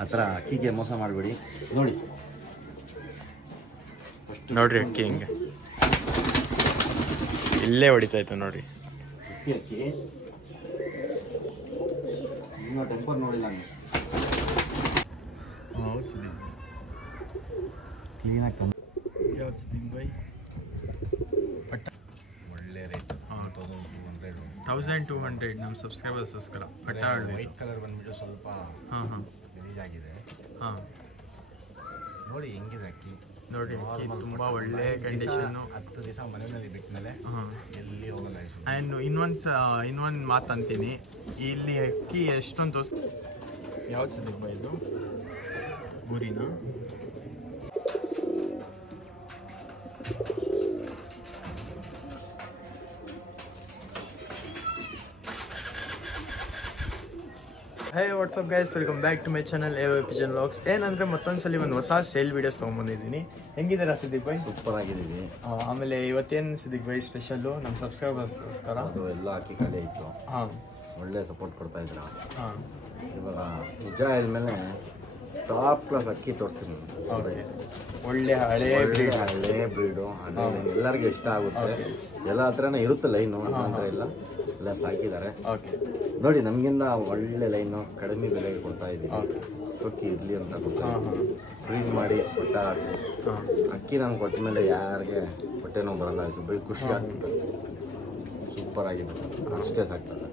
ಆ ಥರ ಅಕ್ಕಿಗೆ ಮೋಸ ಮಾಡಬೇಡಿ. ನೋಡಿ ನೋಡ್ರಿ ಅಕ್ಕಿ ಹಿಂಗೆ ಇಲ್ಲೇ ಹೊಡಿತಾ ಇತ್ತು ನೋಡ್ರಿ. ಅಕ್ಕಿ ಇನ್ನೂ ಟೆಂಪರ್ ನೋಡಿಲ್ಲ ನೀವು. ಕ್ಲೀನಾಗಿ ಒಳ್ಳೆ ರೇಟ್. 1200 ನಮ್ಮ ಸಬ್ಸ್ಕ್ರೈಬರ್ಸ್ಗೋಸ್ಕರ. ವೈಟ್ ಕಲರ್ ಬಂದ್ಬಿಟ್ಟು ಸ್ವಲ್ಪ ಗಲೀಜಾಗಿದೆ. ನೋಡಿ ಹೆಂಗಿದೆ ಅಕ್ಕಿ. ನೋಡಿ ಅಕ್ಕಿ ತುಂಬ ಒಳ್ಳೆ ಕಂಡೀಷನ್ನು. 10 ದಿವಸ ಮನೆಯಲ್ಲಿ ಬಿಟ್ಟಮೇಲೆ ಎಲ್ಲಿ ಹೋಗಲ್ಲ. ಆ್ಯಂಡ್ ಇನ್ನೊಂದು ಮಾತು ಅಂತೀನಿ, ಇಲ್ಲಿ ಅಕ್ಕಿ ಎಷ್ಟೊಂದು ಯಾವ್ದು ಸದ್ಯಕ್ಕೆ ಇದು ಊರಿನ hey what's up guys, welcome back to my channel a pigeon vlogs. ಏನಂದರೆ ಮತ್ತೊಂದ್ಸಲಿ ಒಂದು ಹೊಸ ಸೇಲ್ ವೀಡಿಯೋಸ್ ತೊಗೊಂಬಂದಿದ್ದೀನಿ. ಹೆಂಗಿದ್ದೀರಾ ಸಿದ್ದಿಕ್ ಭಾಯ್? ಸೂಪರ್ ಆಗಿದ್ದೀವಿ. ಆಮೇಲೆ ಇವತ್ತೇನು ಸಿದ್ದಿಕ್ ಭಾಯ್ ಸ್ಪೆಷಲ್ಲು ನಮ್ಮ ಸಬ್ಸ್ಕ್ರೈಬರ್ಸ್ಗೋಸ್ಕರ? ಅದು ಎಲ್ಲ ಅಕ್ಕಿ ಖಾಲಿ ಇತ್ತು. ಒಳ್ಳೆ ಸಪೋರ್ಟ್ ಕೊಡ್ತಾ ಇದ್ರ. ಇವಾಗ ನಿಜ ಹೇಳಿದ್ಮೇಲೆ ಟಾಪ್ ಕ್ಲಾಸ್ ಅಕ್ಕಿ ತೋರಿಸ್ತೀನಿ. ಒಳ್ಳೆ ಹಳೆ ಬ್ರೀಡು ಎಲ್ಲರಿಗೂ ಇಷ್ಟ ಆಗುತ್ತೆ. ಎಲ್ಲ ಹತ್ರನೇ ಇರುತ್ತೆ ಲೈನು, ಅಂತ ಎಲ್ಲ ಸಾಕಿದ್ದಾರೆ. ನೋಡಿ ನಮಗಿಂದ ಒಳ್ಳೆ ಲೈನು ಕಡಿಮೆ ಬೆಲೆಗೆ ಕೊಡ್ತಾ ಇದ್ದೀವಿ. ಸೊಕ್ಕಿ ಇರಲಿ ಅಂತ ಕೊಡ್ತಾ ಕ್ಲೀನ್ ಮಾಡಿ ಹೊಟ್ಟೆ ಹಾಕಿ ಅಕ್ಕಿ ನಮ್ಗೆ ಕೊಟ್ಟ ಮೇಲೆ ಯಾರಿಗೆ ಹೊಟ್ಟೆನೂ ಬರಲ್ಲ. ಬೈ ಖುಷಿ ಆಗ್ತದೆ. ಸೂಪರ್ ಆಗಿದೆ, ಅಷ್ಟೇ ಸಾಕ್ತದೆ.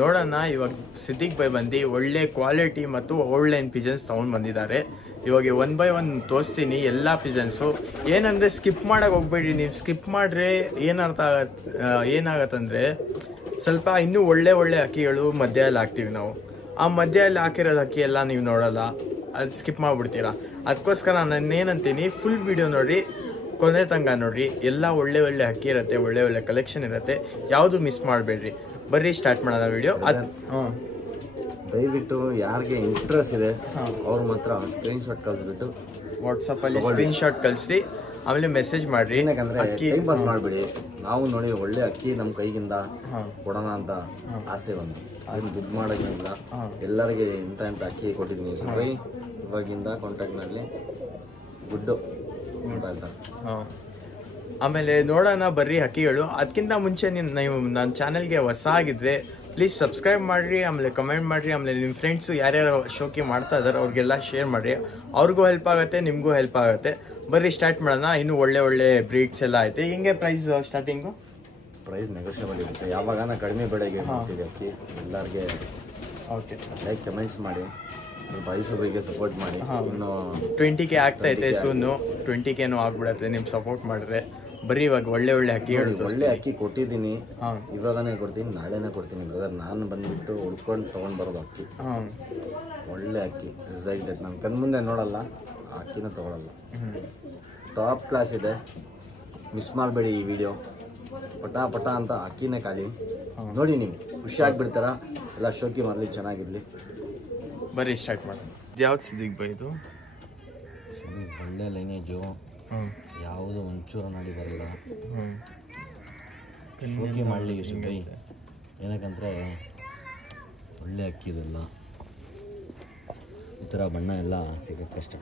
ನೋಡೋಣ, ಇವಾಗ ಸಿದ್ದಿಕ್ ಬೈ ಬಂದು ಒಳ್ಳೆ ಕ್ವಾಲಿಟಿ ಮತ್ತು ಆನ್ಲೈನ್ ಪಿಜನ್ಸ್ ತೊಗೊಂಡು ಬಂದಿದ್ದಾರೆ. ಇವಾಗ 1 by 1 ತೋರಿಸ್ತೀನಿ ಎಲ್ಲ ಪಿಜನ್ಸು. ಏನಂದರೆ ಸ್ಕಿಪ್ ಮಾಡೋಕೆ ಹೋಗ್ಬೇಡಿ. ನೀವು ಸ್ಕಿಪ್ ಮಾಡಿದ್ರೆ ಏನಾಗತ್ತಂದರೆ ಸ್ವಲ್ಪ ಇನ್ನೂ ಒಳ್ಳೆ ಅಕ್ಕಿಗಳು ಮಧ್ಯದಲ್ಲಿ ಹಾಕ್ತೀವಿ ನಾವು. ಆ ಮಧ್ಯದಲ್ಲಿ ಹಾಕಿರೋದು ಅಕ್ಕಿ ಎಲ್ಲ ನೀವು ನೋಡೋಲ್ಲ, ಅದು ಸ್ಕಿಪ್ ಮಾಡಿಬಿಡ್ತೀರಾ. ಅದಕ್ಕೋಸ್ಕರ ನಾನು ಏನಂತೀನಿ, ಫುಲ್ ವೀಡಿಯೋ ನೋಡಿರಿ, ಕೊನೆ ತನಕ ನೋಡಿರಿ. ಎಲ್ಲ ಒಳ್ಳೆ ಅಕ್ಕಿ ಇರುತ್ತೆ, ಒಳ್ಳೆ ಕಲೆಕ್ಷನ್ ಇರುತ್ತೆ. ಯಾವುದು ಮಿಸ್ ಮಾಡಬೇಡ್ರಿ. ಬರ್ರಿ ಸ್ಟಾರ್ಟ್ ಮಾಡೋಣ ವಿಡಿಯೋ. ದಯವಿಟ್ಟು ಯಾರಿಗೆ ಇಂಟ್ರೆಸ್ಟ್ ಇದೆ ಅವ್ರು ಮಾತ್ರ ಸ್ಕ್ರೀನ್ಶಾಟ್ ಕಳಿಸ್ಬಿಟ್ಟು ವಾಟ್ಸಪ್ಪಲ್ಲಿ ಸ್ಕ್ರೀನ್ಶಾಟ್ ಕಳಿಸ್ರಿ, ಆಮೇಲೆ ಮೆಸೇಜ್ ಮಾಡಿರಿ. ಯಾಕಂದರೆ ಟೈಮ್ ಪಾಸ್ ಮಾಡಿಬಿಡಿ. ನಾವು ನೋಡಿ ಒಳ್ಳೆ ಅಕ್ಕಿ ನಮ್ಮ ಕೈಗಿಂದ ಕೊಡೋಣ ಅಂತ ಆಸೆ ಬಂದು ಅದನ್ನು ದುಡ್ಡು ಮಾಡೋದ್ರಿಂದ ಎಲ್ಲರಿಗೆ ಇಂಥ ಅಕ್ಕಿ ಕೊಟ್ಟಿದ್ದೀನಿ. ಬೈ ಇವಾಗಿಂದ ಕಾಂಟ್ಯಾಕ್ಟ್ನಲ್ಲಿ ಗುಡ್ಡು ಅಂತ ಹೇಳ್ತಾರೆ. ಆಮೇಲೆ ನೋಡೋಣ ಬರ್ರಿ ಅಕ್ಕಿಗಳು. ಅದಕ್ಕಿಂತ ಮುಂಚೆ ನೀವು ನನ್ನ ಚಾನಲ್ಗೆ ಹೊಸ ಆಗಿದ್ರೆ ಪ್ಲೀಸ್ ಸಬ್ಸ್ಕ್ರೈಬ್ ಮಾಡಿರಿ, ಆಮೇಲೆ ಕಮೆಂಟ್ ಮಾಡಿರಿ. ಆಮೇಲೆ ನಿಮ್ಮ ಫ್ರೆಂಡ್ಸು ಯಾರ್ಯಾರು ಶೋಕಿ ಮಾಡ್ತಾ ಇದ್ದಾರೆ ಅವ್ರಿಗೆಲ್ಲ ಶೇರ್ ಮಾಡಿರಿ. ಅವ್ರಿಗೂ ಹೆಲ್ಪ್ ಆಗುತ್ತೆ, ನಿಮಗೂ ಹೆಲ್ಪ್ ಆಗುತ್ತೆ. ಬರ್ರಿ ಸ್ಟಾರ್ಟ್ ಮಾಡೋಣ. ಇನ್ನೂ ಒಳ್ಳೆ ಬ್ರೀಡ್ಸ್ ಎಲ್ಲ ಐತೆ. ಹಿಂಗೆ ಪ್ರೈಸ್ ಸ್ಟಾರ್ಟಿಂಗು ಪ್ರೈಸ್ ನೆಗೋಷಿಯಬಲ್ ಇರುತ್ತೆ. ಯಾವಾಗ ಕಡಿಮೆ ಬೆಳೆಗೆ ಮಾಡ್ತೀವಿ ಅಕ್ಕಿ. ಎಲ್ಲರಿಗೆ ಲೈಕ್ ಕಮೆಂಟ್ಸ್ ಮಾಡಿ, ಸ್ವಲ್ಪ ಐಸೊಬ್ಬರಿಗೆ ಸಪೋರ್ಟ್ ಮಾಡಿ. ಇನ್ನು 20K ಆಗ್ತೈತೆ ಸೂನು. 20K ಆಗ್ಬಿಡತ್ತೆ ನಿಮ್ಮ ಸಪೋರ್ಟ್ ಮಾಡಿದ್ರೆ. ಬರೀ ಇವಾಗ ಒಳ್ಳೆ ಅಕ್ಕಿಗಳು ಒಳ್ಳೆ ಅಕ್ಕಿ ಕೊಟ್ಟಿದ್ದೀನಿ. ಇವಾಗನೇ ಕೊಡ್ತೀನಿ, ನಾಳೆನೇ ಕೊಡ್ತೀನಿ ಬ್ರದರ್. ನಾನು ಬಂದುಬಿಟ್ಟು ಉಳ್ಕೊಂಡು ತೊಗೊಂಡು ಬರೋದು ಅಕ್ಕಿ. ಒಳ್ಳೆ ಅಕ್ಕಿ ರಿಸಲ್ಟ್ ನಾನು ಕಣ್ಮುಂದೆ ನೋಡಲ್ಲ, ಆ ಅಕ್ಕಿನ ತೊಗೊಳಲ್ಲ. ಟಾಪ್ ಕ್ಲಾಸ್ ಇದೆ, ಮಿಸ್ ಮಾಡಬೇಡಿ ಈ ವಿಡಿಯೋ. ಪಟ ಅಂತ ಅಕ್ಕಿನೇ ಖಾಲಿ ನೋಡಿ. ನೀವು ಖುಷಿ ಆಗಿಬಿಡ್ತಾರ. ಎಲ್ಲ ಶೋಕಿ ಮಾಡಲಿ, ಚೆನ್ನಾಗಿರಲಿ. ಬರೀ ಸ್ಟಾರ್ಟ್ ಮಾಡೋಣ. ಯಾವ್ದು ಸಿದ್ದಿಕ್ ಬೈ ಇದು? ಒಳ್ಳೆ ಲೈನೇಜು, ಯಾವುದು ಒಂಚೂರು ನಾಡಿ ಬರಲ್ಲ. ಶೋಕಿ ಮಾಡಲಿ ಬೈ, ಏನಕ್ಕಂದರೆ ಒಳ್ಳೆ ಅಕ್ಕಿ ಇದೆಲ್ಲ. ಈ ಥರ ಬಣ್ಣ ಎಲ್ಲ ಸಿಗೋಕ್ಕೆ ಕಷ್ಟ.